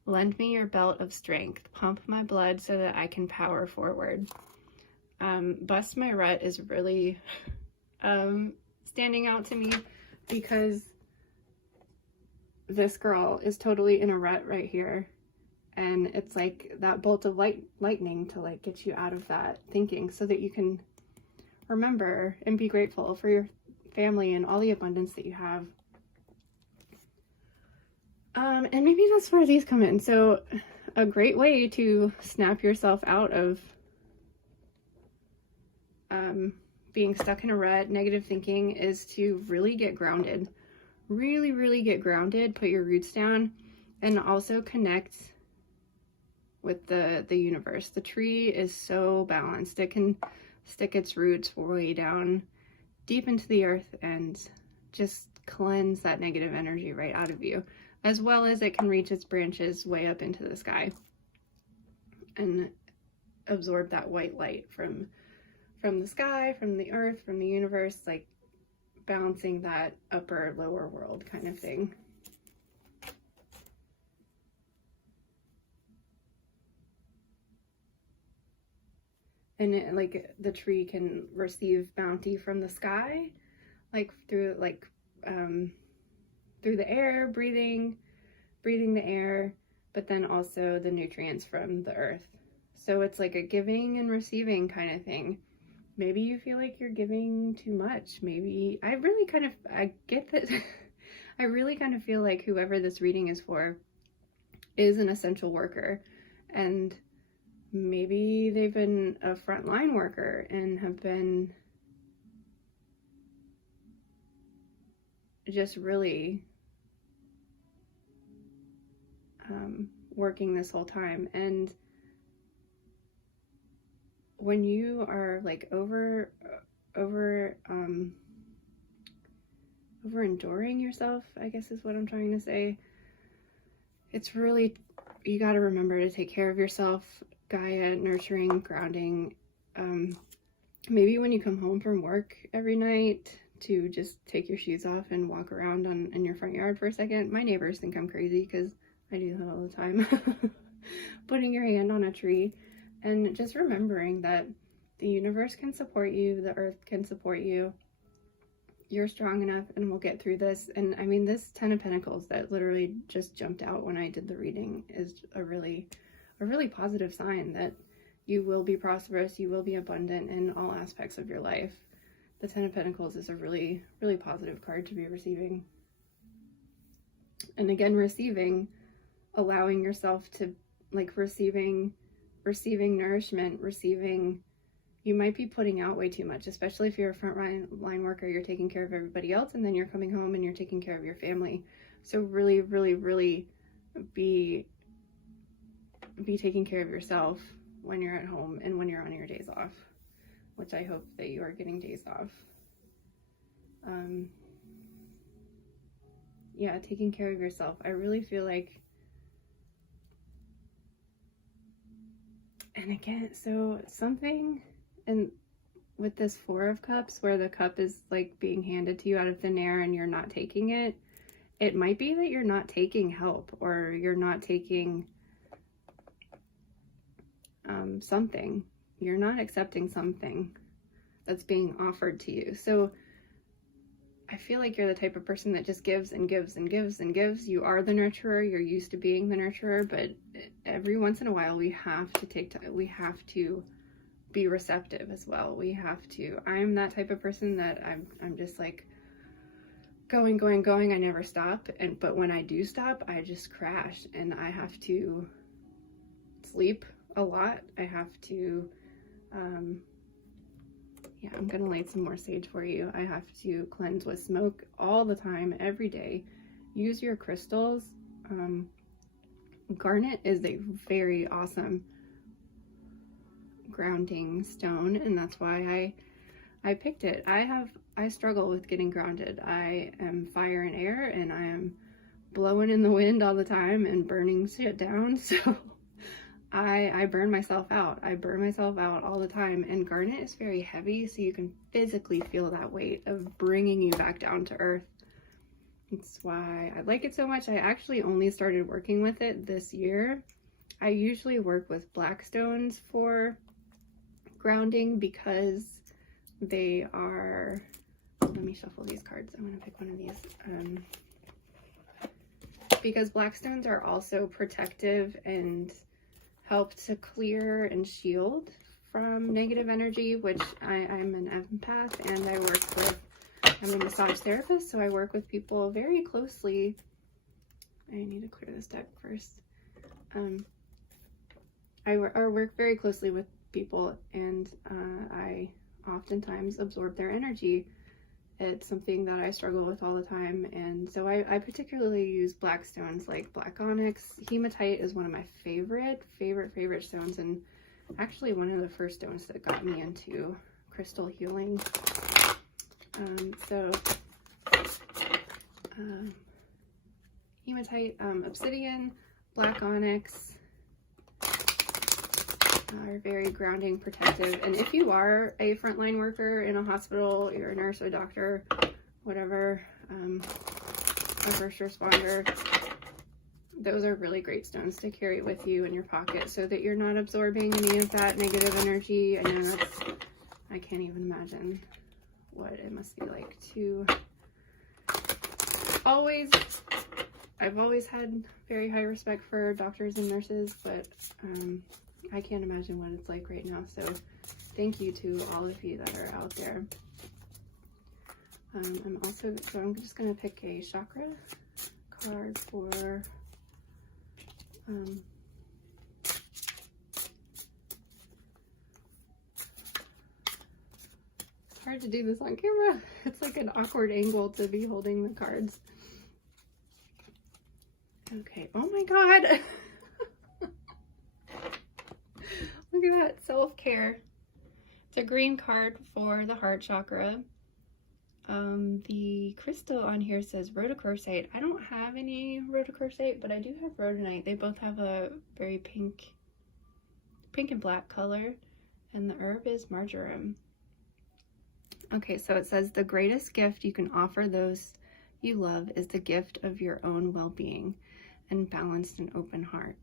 Lend me your belt of strength. Pump my blood so that I can power forward. Bust my rut is really standing out to me because this girl is totally in a rut right here. And it's like that bolt of lightning to like get you out of that thinking so that you can remember and be grateful for your family and all the abundance that you have. And maybe that's where these come in. So a great way to snap yourself out of being stuck in a rut, negative thinking, is to really get grounded. Really, really get grounded, put your roots down, and also connect with the universe. The tree is so balanced. It can stick its roots way down deep into the earth and just cleanse that negative energy right out of you, as well as it can reach its branches way up into the sky and absorb that white light from the sky, from the earth, from the universe, like balancing that upper lower world kind of thing. And it, like the tree can receive bounty from the sky, like through the air, breathing the air, but then also the nutrients from the earth. So it's like a giving and receiving kind of thing. Maybe you feel like you're giving too much. Maybe I get that. I really kind of feel like whoever this reading is for is an essential worker, and maybe they've been a frontline worker and have been just really working this whole time. And when you are like over enduring yourself, I guess is what I'm trying to say, it's really, you got to remember to take care of yourself. Gaia, nurturing, grounding. Maybe when you come home from work every night, to just take your shoes off and walk around in your front yard for a second. My neighbors think I'm crazy because I do that all the time. Putting your hand on a tree and just remembering that the universe can support you, the earth can support you. You're strong enough and we'll get through this. And I mean, this 10 of Pentacles that literally just jumped out when I did the reading is a really positive sign that you will be prosperous, you will be abundant in all aspects of your life. The 10 of Pentacles is a really, really positive card to be receiving. And again, receiving, allowing yourself to, like, receiving nourishment, you might be putting out way too much, especially if you're a front line worker, you're taking care of everybody else, and then you're coming home and you're taking care of your family. So really, really, really be taking care of yourself when you're at home and when you're on your days off, which I hope that you are getting days off. Yeah, taking care of yourself. I really feel like, and again, so something, and with this 4 of Cups, where the cup is like being handed to you out of thin air and you're not taking it, it might be that you're not taking help, or you're not taking something. You're not accepting something that's being offered to you. So I feel like you're the type of person that just gives and gives and gives and gives. You are the nurturer. You're used to being the nurturer, but every once in a while we have to take time. We have to be receptive as well. We have to. I'm that type of person that I'm just like going. I never stop. But when I do stop, I just crash, and I have to sleep a lot. I have to, yeah, I'm gonna light some more sage for you. I have to cleanse with smoke all the time, every day. Use your crystals. Garnet is a very awesome grounding stone, and that's why I picked it. I struggle with getting grounded. I am fire and air, and I am blowing in the wind all the time and burning shit down, so I burn myself out. I burn myself out all the time, and garnet is very heavy, so you can physically feel that weight of bringing you back down to earth. That's why I like it so much. I actually only started working with it this year. I usually work with black stones for grounding because they are, let me shuffle these cards. I'm going to pick one of these. Because black stones are also protective and help to clear and shield from negative energy, which I'm an empath, and I work with, I'm a massage therapist, so I work with people very closely. I need to clear this deck first. I work very closely with people, and I oftentimes absorb their energy. It's something that I struggle with all the time, and so I particularly use black stones like black onyx. Hematite is one of my favorite stones, and actually one of the first stones that got me into crystal healing. Hematite, obsidian, black onyx are very grounding, protective. And if you are a frontline worker in a hospital, you're a nurse, a doctor, whatever, a first responder, those are really great stones to carry with you in your pocket so that you're not absorbing any of that negative energy. I know that's, I can't even imagine what it must be like to I've always had very high respect for doctors and nurses, but I can't imagine what it's like right now. So thank you to all of you that are out there. I'm just going to pick a chakra card for it's hard to do this on camera. It's like an awkward angle to be holding the cards. Okay, oh my god. Look at that, self-care. It's a green card for the heart chakra. The crystal on here says rhodochrosite. I don't have any rhodochrosite, but I do have rhodonite. They both have a very pink and black color, and the herb is marjoram. Okay, so it says the greatest gift you can offer those you love is the gift of your own well-being and balanced and open heart.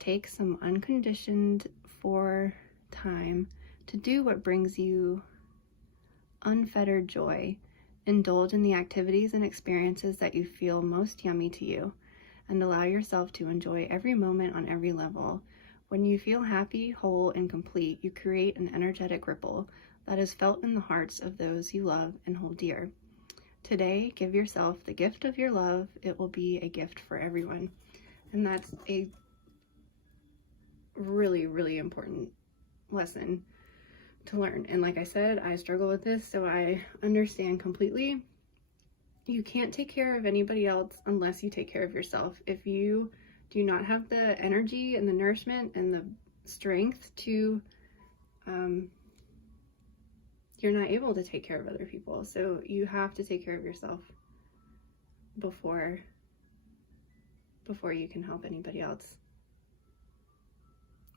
Take some unconditioned for time to do what brings you unfettered joy. Indulge in the activities and experiences that you feel most yummy to you, and allow yourself to enjoy every moment on every level. When you feel happy, whole, and complete, you create an energetic ripple that is felt in the hearts of those you love and hold dear. Today, give yourself the gift of your love. It will be a gift for everyone. And that's a really, really important lesson to learn. And like I said, I struggle with this, so I understand completely. You can't take care of anybody else unless you take care of yourself. If you do not have the energy and the nourishment and the strength to, you're not able to take care of other people. So you have to take care of yourself before you can help anybody else.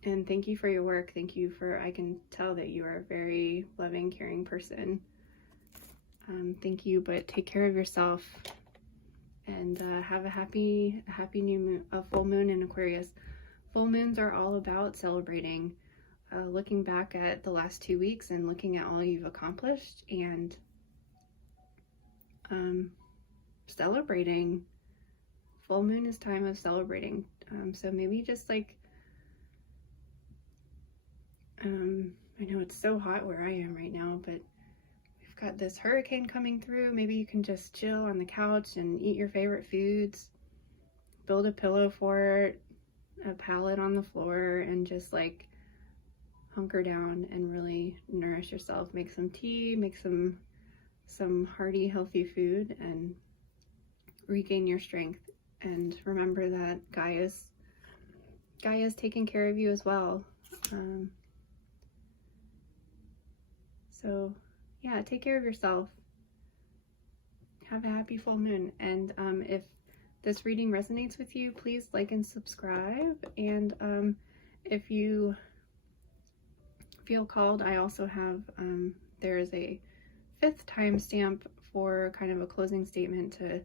And thank you for your work. Thank you for, I can tell that you are a very loving, caring person. Thank you, but take care of yourself, and have a happy new moon, a full moon in Aquarius. Full moons are all about celebrating, looking back at the last 2 weeks and looking at all you've accomplished, and celebrating. Full moon is time of celebrating. So maybe just like, I know it's so hot where I am right now, but we've got this hurricane coming through. Maybe you can just chill on the couch and eat your favorite foods, build a pillow fort, a pallet on the floor, and just like hunker down and really nourish yourself. Make some tea, make some hearty, healthy food, and regain your strength. And remember that Gaia's taking care of you as well. So yeah, take care of yourself. Have a happy full moon. And if this reading resonates with you, please like and subscribe. And if you feel called, I also have, there is a 5th timestamp for kind of a closing statement to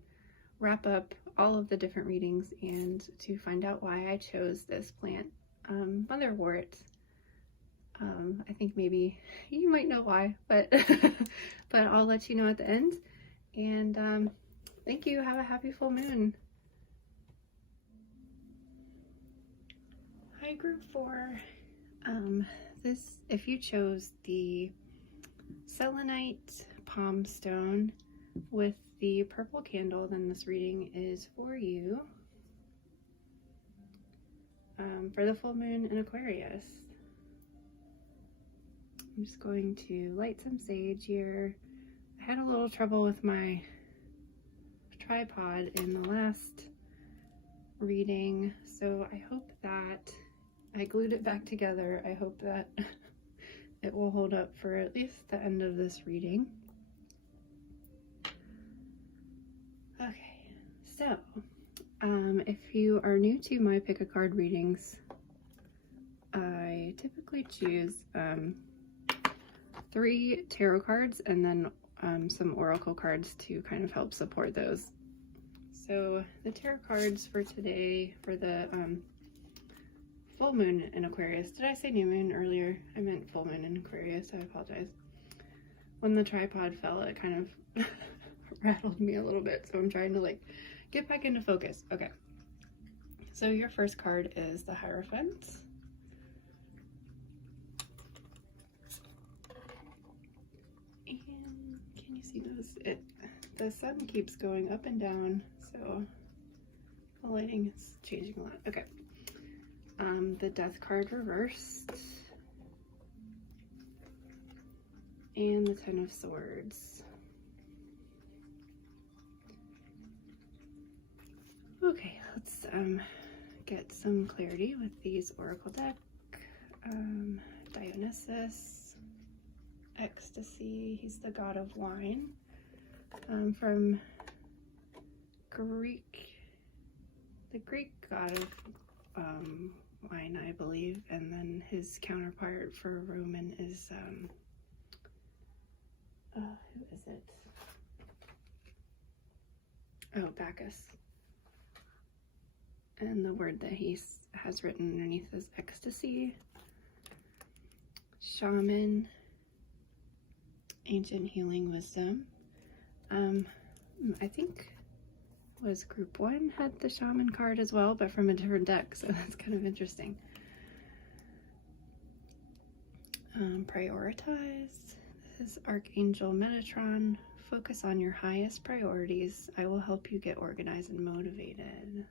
wrap up all of the different readings and to find out why I chose this plant, Motherwort. I think maybe you might know why, but but I'll let you know at the end. And thank you. Have a happy full moon. Hi, group 4. This, if you chose the Selenite palm stone with the purple candle, then this reading is for you. For the full moon in Aquarius. I'm just going to light some sage here. I had a little trouble with my tripod in the last reading, so I hope that I glued it back together. I hope that it will hold up for at least the end of this reading. Okay, so if you are new to my pick a card readings, I typically choose 3 tarot cards and then some oracle cards to kind of help support those. So the tarot cards for today, for the full moon in Aquarius. Did I say new moon earlier? I meant full moon in Aquarius. I apologize. When the tripod fell, it kind of rattled me a little bit, so I'm trying to like get back into focus. Okay. So your first card is the Hierophant. And can you see those? The sun keeps going up and down, so the lighting is changing a lot. Okay. The Death card reversed. And the Ten of Swords. Okay, let's get some clarity with these oracle deck. Dionysus, ecstasy, he's the god of wine. From Greek, the Greek god of wine, I believe, and then his counterpart for Roman is who is it? Oh, Bacchus. And the word that he has written underneath is ecstasy. Shaman, ancient healing wisdom. I think was group 1 had the shaman card as well, but from a different deck, so that's kind of interesting. Prioritize. This is Archangel Metatron. Focus on your highest priorities. I will help you get organized and motivated.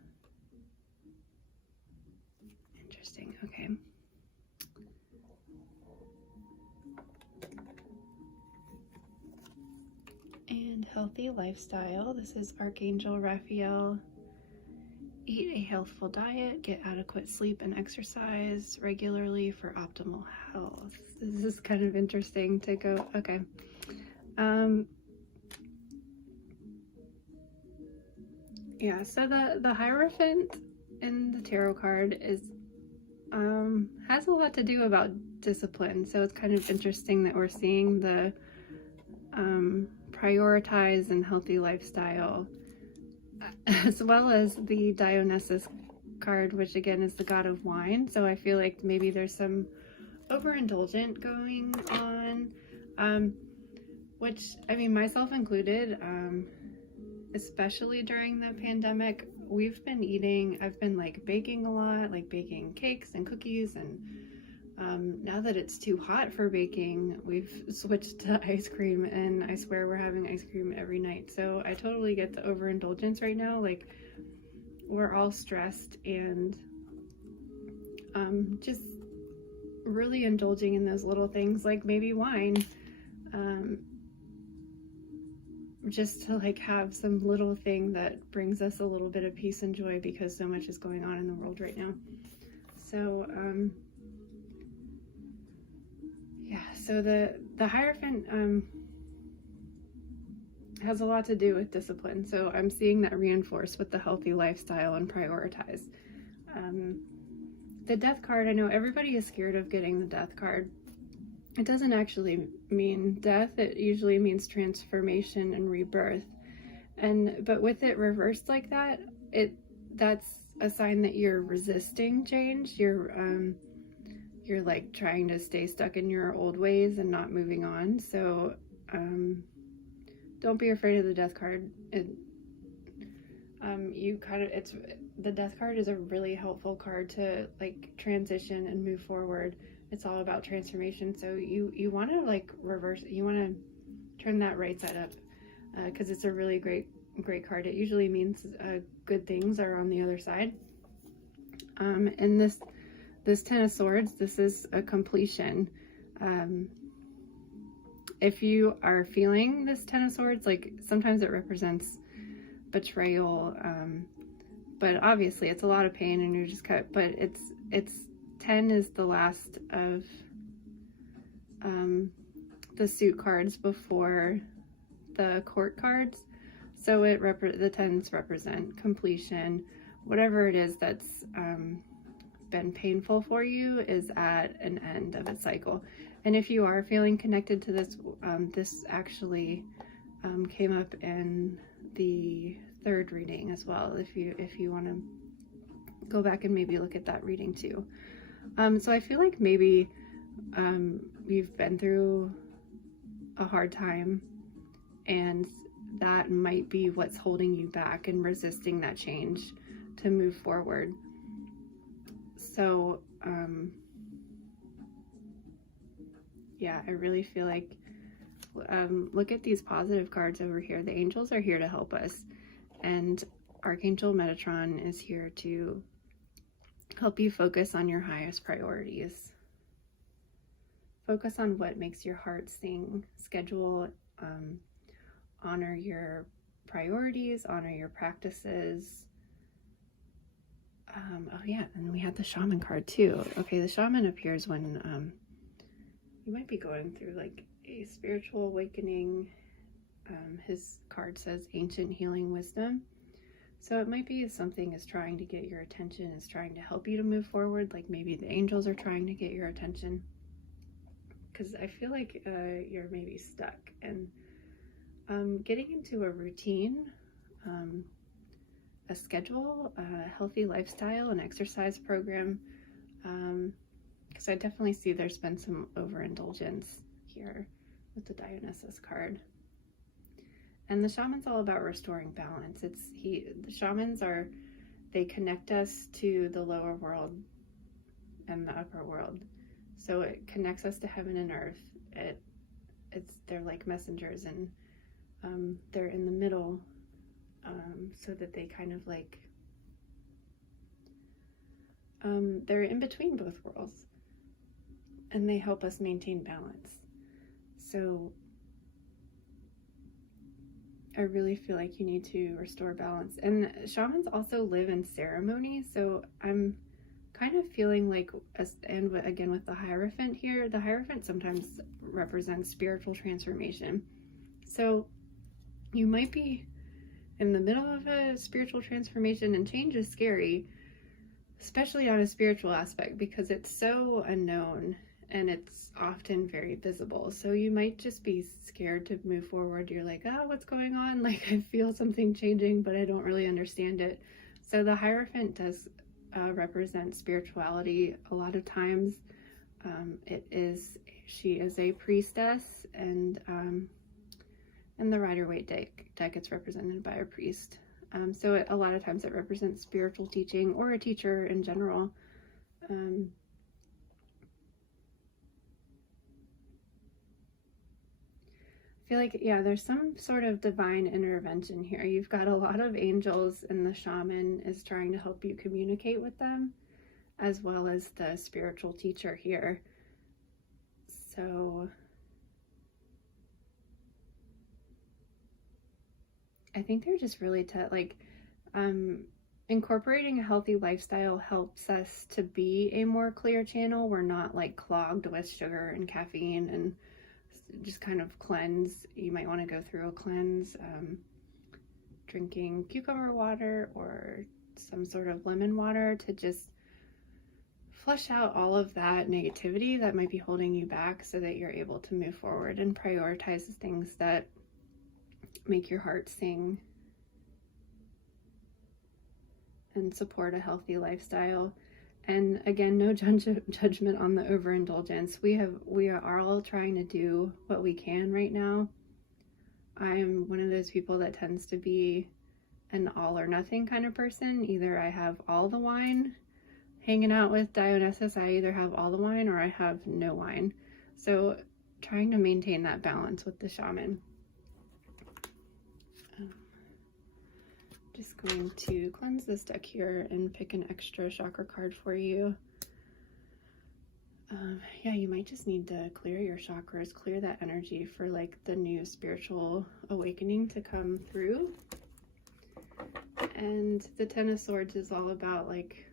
Interesting. Okay. And healthy lifestyle. This is Archangel Raphael. Eat a healthful diet, get adequate sleep and exercise regularly for optimal health. This is kind of interesting to go, okay. Yeah, so the Hierophant in the tarot card is has a lot to do about discipline, so it's kind of interesting that we're seeing the prioritize and healthy lifestyle, as well as the Dionysus card, which again is the god of wine. So I feel like maybe there's some overindulgent going on, which, I mean, myself included, especially during the pandemic. I've been like baking a lot, like baking cakes and cookies, and now that it's too hot for baking, we've switched to ice cream, and I swear we're having ice cream every night. So I totally get the overindulgence right now. Like, we're all stressed and just really indulging in those little things, like maybe wine, just to like have some little thing that brings us a little bit of peace and joy, because so much is going on in the world right now. So yeah, Yeah, so the Hierophant has a lot to do with discipline. So I'm seeing that reinforced with the healthy lifestyle and prioritize. The Death card, I know everybody is scared of getting the Death card. It doesn't actually mean death. It usually means transformation and rebirth. But with it reversed like that, that's a sign that you're resisting change. You're like trying to stay stuck in your old ways and not moving on. So don't be afraid of the Death card. The Death card is a really helpful card to like transition and move forward. It's all about transformation. So you want to like reverse, you want to turn that right side up, because it's a really great card. It usually means good things are on the other side. And this Ten of Swords, this is a completion. If you are feeling this Ten of Swords, like sometimes it represents betrayal, but obviously it's a lot of pain and you're just cut, but it's 10 is the last of the suit cards before the court cards. So the 10s represent completion. Whatever it is that's been painful for you is at an end of its cycle. And if you are feeling connected to this, this actually came up in the third reading as well, if you want to go back and maybe look at that reading too. So I feel like maybe you've been through a hard time, and that might be what's holding you back and resisting that change to move forward. So yeah, I really feel like look at these positive cards over here. The angels are here to help us, and Archangel Metatron is here to help you focus on your highest priorities. Focus on what makes your heart sing. Schedule, honor your priorities, honor your practices. Oh yeah, and we had the Shaman card too. Okay, the Shaman appears when you might be going through like a spiritual awakening. His card says Ancient Healing Wisdom. So it might be something is trying to get your attention, is trying to help you to move forward. Like maybe the angels are trying to get your attention. Because I feel like you're maybe stuck. And getting into a routine, a schedule, a healthy lifestyle, an exercise program. Because I definitely see there's been some overindulgence here with the Dionysus card. And the Shaman's all about restoring balance. The Shamans they connect us to the lower world and the upper world. So it connects us to heaven and earth. They're like messengers, and they're in the middle, so that they kind of like, they're in between both worlds, and they help us maintain balance. So I really feel like you need to restore balance. And shamans also live in ceremony, so I'm kind of feeling like, and again with the Hierophant here, the Hierophant sometimes represents spiritual transformation. So you might be in the middle of a spiritual transformation, and change is scary, especially on a spiritual aspect, because it's so unknown and it's often very visible. So you might just be scared to move forward. You're like, oh, what's going on? Like, I feel something changing, but I don't really understand it. So the Hierophant does represent spirituality a lot of times. She is a priestess, and in the Rider-Waite deck, it's represented by a priest. So a lot of times it represents spiritual teaching or a teacher in general. I feel like, yeah, there's some sort of divine intervention here. You've got a lot of angels, and the shaman is trying to help you communicate with them, as well as the spiritual teacher here. So I think they're just really incorporating a healthy lifestyle helps us to be a more clear channel. We're not like clogged with sugar and caffeine and just kind of cleanse. You might want to go through a cleanse, drinking cucumber water or some sort of lemon water to just flush out all of that negativity that might be holding you back so that you're able to move forward and prioritize the things that make your heart sing and support a healthy lifestyle. And again, no judgment on the overindulgence. We are all trying to do what we can right now. I'm one of those people that tends to be an all or nothing kind of person. Either I have all the wine. Hanging out with Dionysus, I either have all the wine or I have no wine. So trying to maintain that balance with the shaman. Just going to cleanse this deck here and pick an extra chakra card for you. Yeah, you might just need to clear your chakras, clear that energy for like the new spiritual awakening to come through. And the Ten of Swords is all about like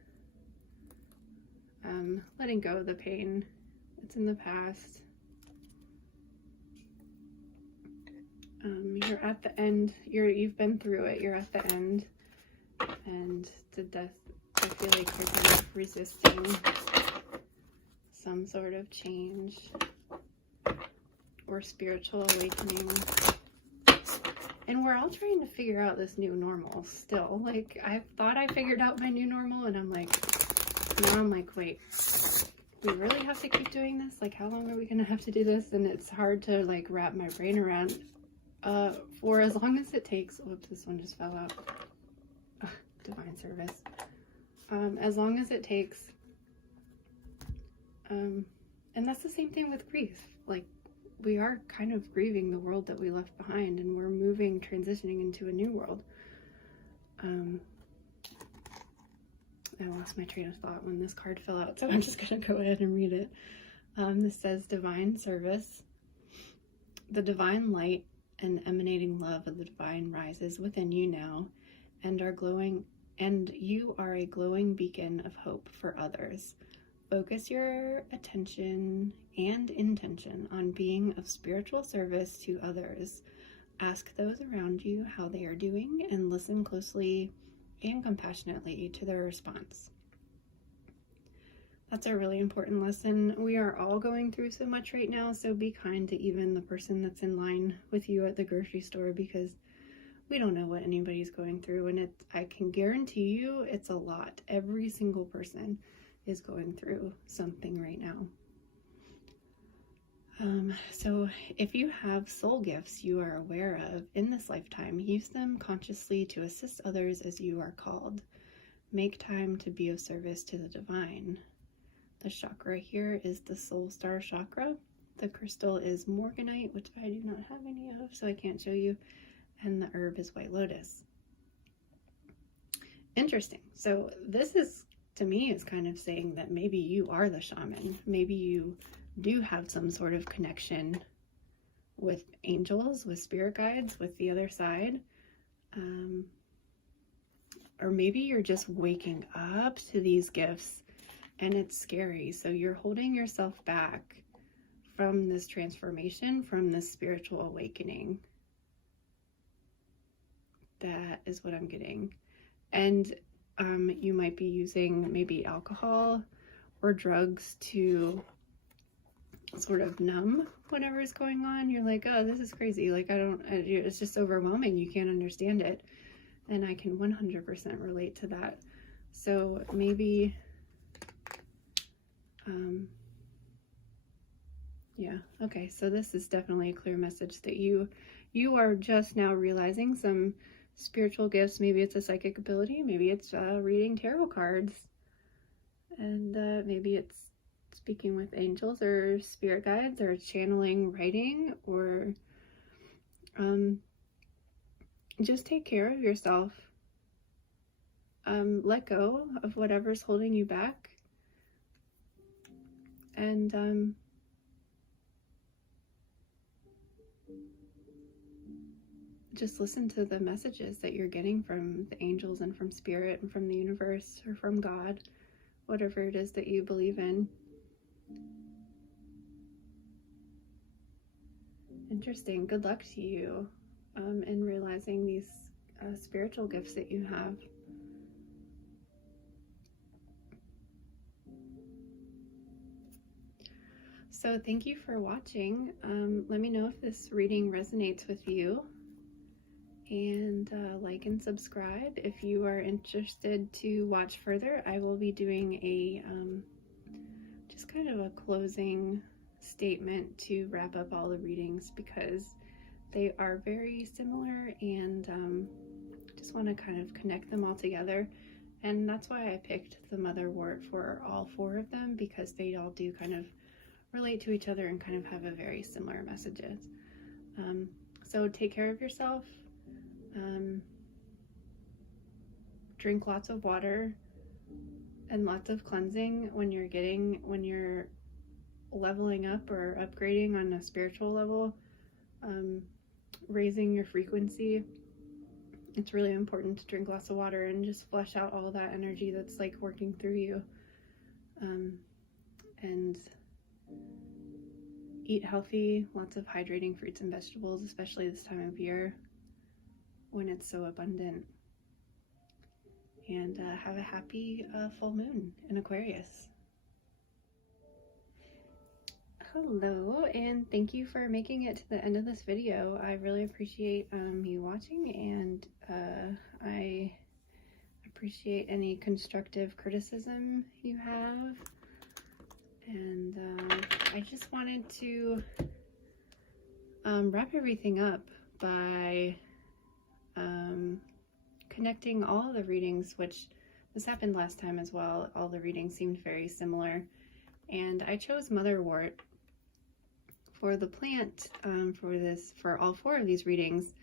letting go of the pain that's in the past. You're at the end. You've been through it. You're at the end, and the death. I feel like you're kind of resisting some sort of change or spiritual awakening. And we're all trying to figure out this new normal still. Like, I thought I figured out my new normal, and now I'm like, wait, we really have to keep doing this? Like, how long are we gonna have to do this? And it's hard to like wrap my brain around. For as long as it takes. Whoops, this one just fell out. Divine service. As long as it takes. And that's the same thing with grief. Like, we are kind of grieving the world that we left behind, and we're transitioning into a new world. I lost my train of thought when this card fell out, so I'm just gonna go ahead and read it. This says divine service. The divine light and emanating love of the divine rises within you now, and you are a glowing beacon of hope for others. Focus your attention and intention on being of spiritual service to others. Ask those around you how they are doing and listen closely and compassionately to their response. That's a really important lesson. We are all going through so much right now, so be kind to even the person that's in line with you at the grocery store, because we don't know what anybody's going through, and I can guarantee you it's a lot. Every single person is going through something right now. So if you have soul gifts you are aware of in this lifetime, use them consciously to assist others as you are called. Make time to be of service to the divine. The chakra here is the Soul Star chakra. The crystal is morganite, which I do not have any of, so I can't show you. And the herb is white lotus. Interesting. So this is, to me, is kind of saying that maybe you are the shaman. Maybe you do have some sort of connection with angels, with spirit guides, with the other side. Or maybe you're just waking up to these gifts and it's scary. So you're holding yourself back from this transformation, from this spiritual awakening. That is what I'm getting. And you might be using maybe alcohol or drugs to sort of numb whatever is going on. You're like, oh, this is crazy. Like, it's just overwhelming. You can't understand it. And I can 100% relate to that. So maybe, yeah, okay. So this is definitely a clear message that you are just now realizing some spiritual gifts. Maybe it's a psychic ability. Maybe it's reading tarot cards. And maybe it's speaking with angels or spirit guides, or channeling writing, or just take care of yourself. Let go of whatever's holding you back. And just listen to the messages that you're getting from the angels and from spirit and from the universe or from God, whatever it is that you believe in. Interesting. Good luck to you in realizing these spiritual gifts that you have. So thank you for watching. Let me know if this reading resonates with you, and like and subscribe. If you are interested to watch further, I will be doing a just kind of a closing statement to wrap up all the readings, because they are very similar, and just want to kind of connect them all together. And that's why I picked the motherwort for all 4 of them, because they all do kind of relate to each other and kind of have a very similar messages. So take care of yourself, drink lots of water and lots of cleansing when you're leveling up or upgrading on a spiritual level, raising your frequency. It's really important to drink lots of water and just flush out all that energy that's like working through you, and eat healthy, lots of hydrating fruits and vegetables, especially this time of year when it's so abundant. And have a happy full moon in Aquarius. Hello, and thank you for making it to the end of this video. I really appreciate you watching, and I appreciate any constructive criticism you have. And I just wanted to wrap everything up by connecting all of the readings, which this happened last time as well. All the readings seemed very similar, and I chose motherwort for the plant for all 4 of these readings,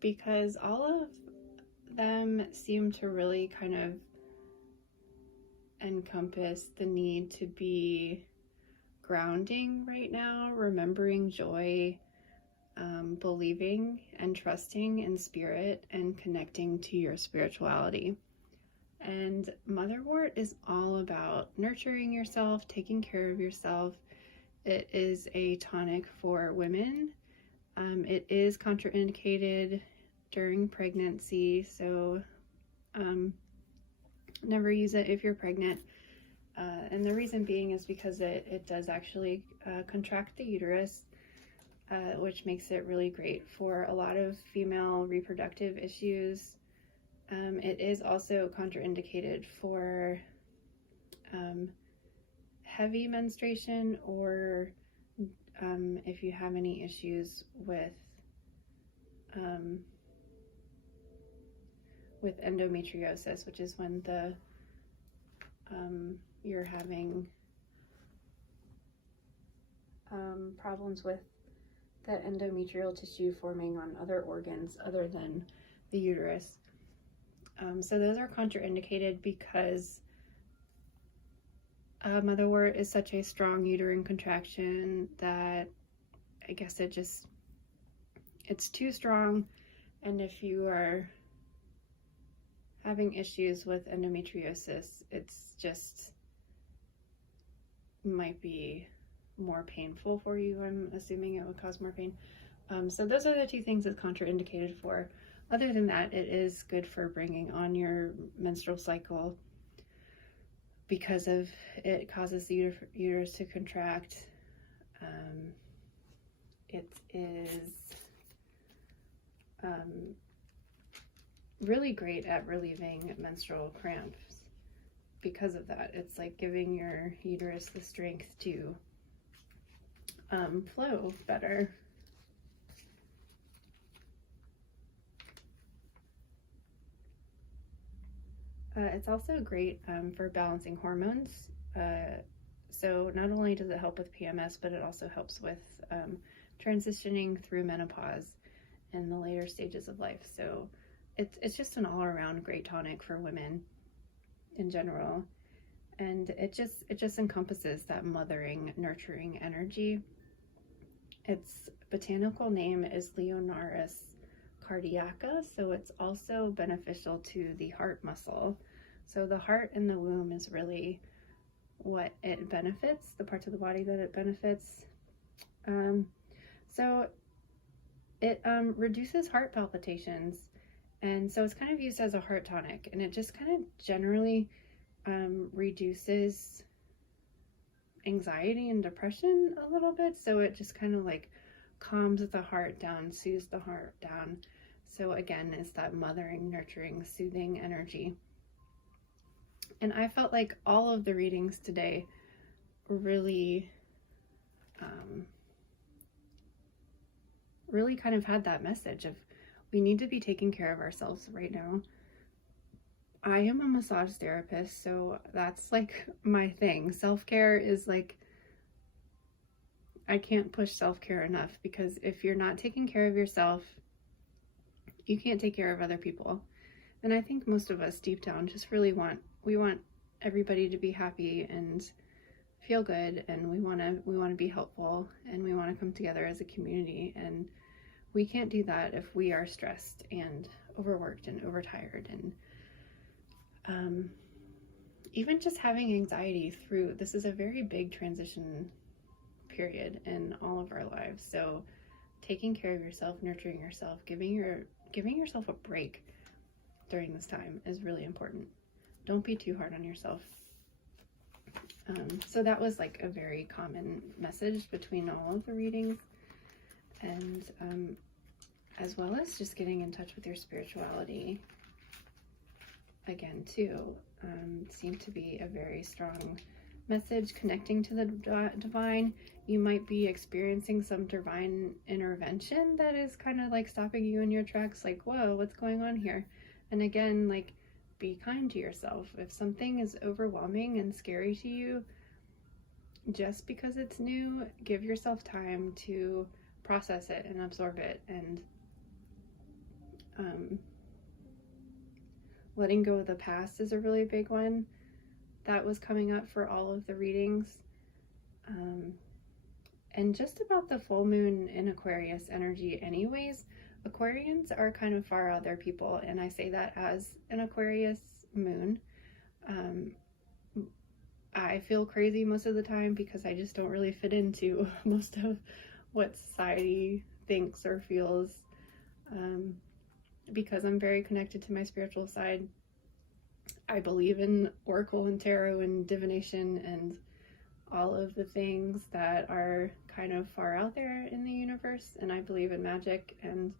because all of them seem to really kind of encompass the need to be grounding right now, remembering joy, believing and trusting in spirit, and connecting to your spirituality. And motherwort is all about nurturing yourself, taking care of yourself. It is a tonic for women. It is contraindicated during pregnancy, so never use it if you're pregnant. And the reason being is because it does actually contract the uterus, which makes it really great for a lot of female reproductive issues. It is also contraindicated for heavy menstruation, or if you have any issues with endometriosis, which is when you're having problems with the endometrial tissue forming on other organs other than the uterus. So those are contraindicated because motherwort is such a strong uterine contraction that I guess it's too strong. And if you are having issues with endometriosis, it's just might be more painful for you. I'm assuming it would cause more pain. So those are the 2 things it's contraindicated for. Other than that, it is good for bringing on your menstrual cycle, because of it causes the uterus to contract. It is really great at relieving menstrual cramps because of that. It's like giving your uterus the strength to flow better. It's also great for balancing hormones. So not only does it help with PMS, but it also helps with transitioning through menopause in the later stages of life. So it's just an all-around great tonic for women in general. And it just encompasses that mothering, nurturing energy. Its botanical name is Leonaris cardiaca, so it's also beneficial to the heart muscle. So the heart and the womb is really what it benefits, the parts of the body that it benefits. So it reduces heart palpitations, and so it's kind of used as a heart tonic, and it just kind of generally reduces anxiety and depression a little bit. So it just kind of like calms the heart down, soothes the heart down. So again, it's that mothering, nurturing, soothing energy. And I felt like all of the readings today really really kind of had that message of we need to be taking care of ourselves right now. I am a massage therapist, so that's like my thing. Self-care is like, I can't push self-care enough, because if you're not taking care of yourself, you can't take care of other people. And I think most of us deep down just really want everybody to be happy and feel good, and we want to be helpful, and we want to come together as a community. And we can't do that if we are stressed and overworked and overtired, and even just having anxiety through this is a very big transition period in all of our lives. So taking care of yourself, nurturing yourself, giving yourself a break during this time is really important. Don't be too hard on yourself. So that was like a very common message between all of the readings, and as well as just getting in touch with your spirituality again too. Seemed to be a very strong message, connecting to the divine. You might be experiencing some divine intervention that is kind of like stopping you in your tracks, like, whoa, what's going on here? And again, like, be kind to yourself. If something is overwhelming and scary to you, just because it's new, give yourself time to process it and absorb it. And letting go of the past is a really big one. That was coming up for all of the readings. And just about the full moon in Aquarius energy anyways, Aquarians are kind of far out there people, and I say that as an Aquarius moon. I feel crazy most of the time because I just don't really fit into most of what society thinks or feels, because I'm very connected to my spiritual side. I believe in oracle and tarot and divination and all of the things that are kind of far out there in the universe, and I believe in magic, and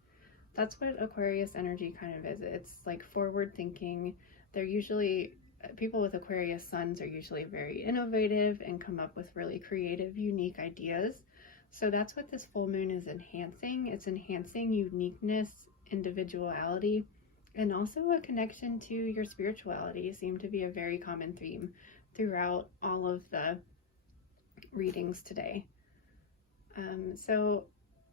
that's what Aquarius energy kind of is. It's like forward thinking. They're usually, people with Aquarius suns are usually very innovative and come up with really creative, unique ideas. So that's what this full moon is enhancing. It's enhancing uniqueness, individuality, and also a connection to your spirituality seem to be a very common theme throughout all of the readings today. So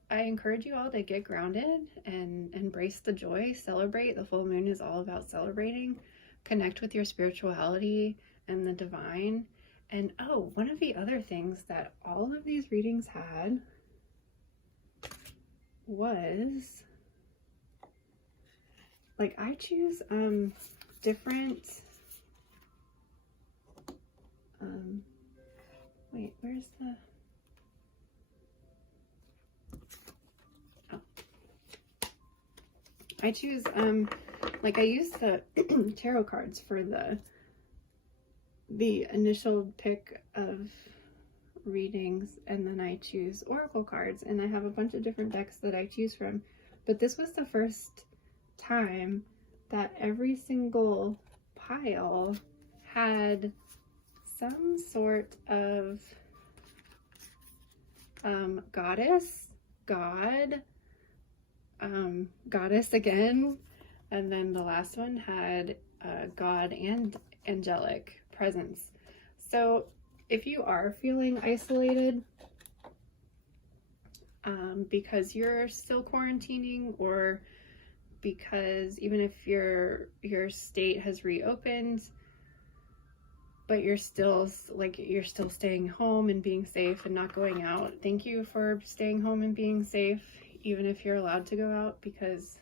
I encourage you all to get grounded and embrace the joy, celebrate. The full moon is all about celebrating, connect with your spirituality and the divine. And oh, one of the other things that all of these readings had was, like, I choose different, wait, where's the, oh, I choose, like, I use the tarot cards for the initial pick of readings, and then I choose oracle cards, and I have a bunch of different decks that I choose from. But this was the first time that every single pile had some sort of goddess, god, goddess again, and then the last one had god and angelic presence. So if you are feeling isolated because you're still quarantining, or because even if your state has reopened but you're still staying home and being safe and not going out, thank you for staying home and being safe, even if you're allowed to go out, because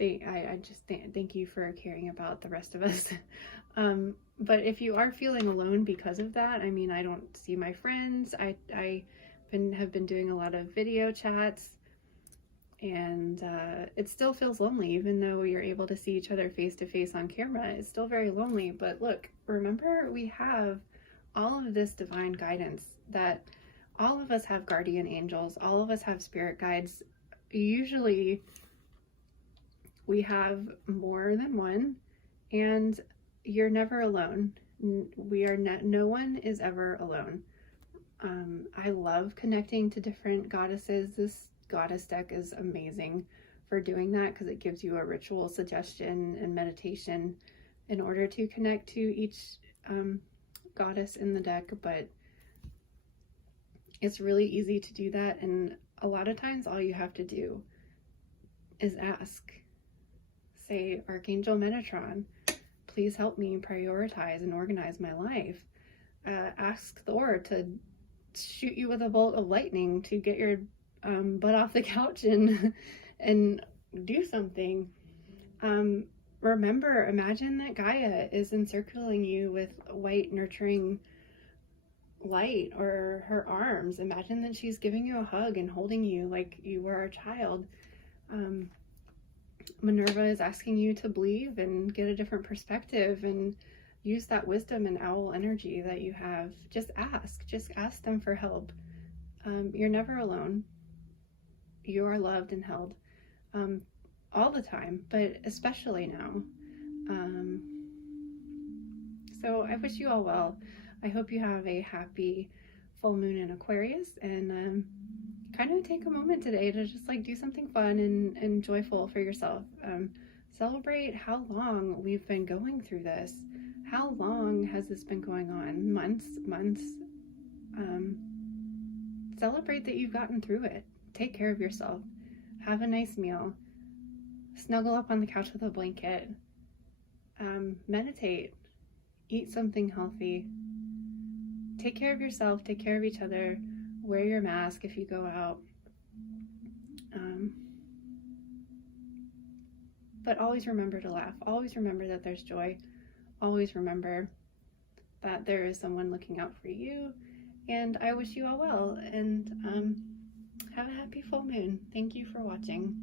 I just thank you for caring about the rest of us. But if you are feeling alone because of that, I mean, I don't see my friends. I have been doing a lot of video chats, and it still feels lonely, even though you're able to see each other face to face on camera. It's still very lonely. But look, remember, we have all of this divine guidance, that all of us have guardian angels, all of us have spirit guides. Usually we have more than one, and you're never alone. We are no one is ever alone. I love connecting to different goddesses. This goddess deck is amazing for doing that, because it gives you a ritual suggestion and meditation in order to connect to each goddess in the deck. But it's really easy to do that, and a lot of times all you have to do is ask. Say, Archangel Metatron, please help me prioritize and organize my life. Ask Thor to shoot you with a bolt of lightning to get your butt off the couch and do something. Remember, imagine that Gaia is encircling you with white, nurturing light, or her arms. Imagine that she's giving you a hug and holding you like you were a child. Minerva is asking you to believe and get a different perspective and use that wisdom and owl energy that you have. Just ask them for help. You're never alone. You are loved and held all the time, but especially now. So I wish you all well. I hope you have a happy full moon in Aquarius, and kind of take a moment today to just like do something fun and joyful for yourself. Celebrate how long we've been going through this. How long has this been going on? Months. Celebrate that you've gotten through it. Take care of yourself. Have a nice meal. Snuggle up on the couch with a blanket. Meditate. Eat something healthy. Take care of yourself. Take care of each other. Wear your mask if you go out. But always remember to laugh. Always remember that there's joy. Always remember that there is someone looking out for you. And I wish you all well, and have a happy full moon. Thank you for watching.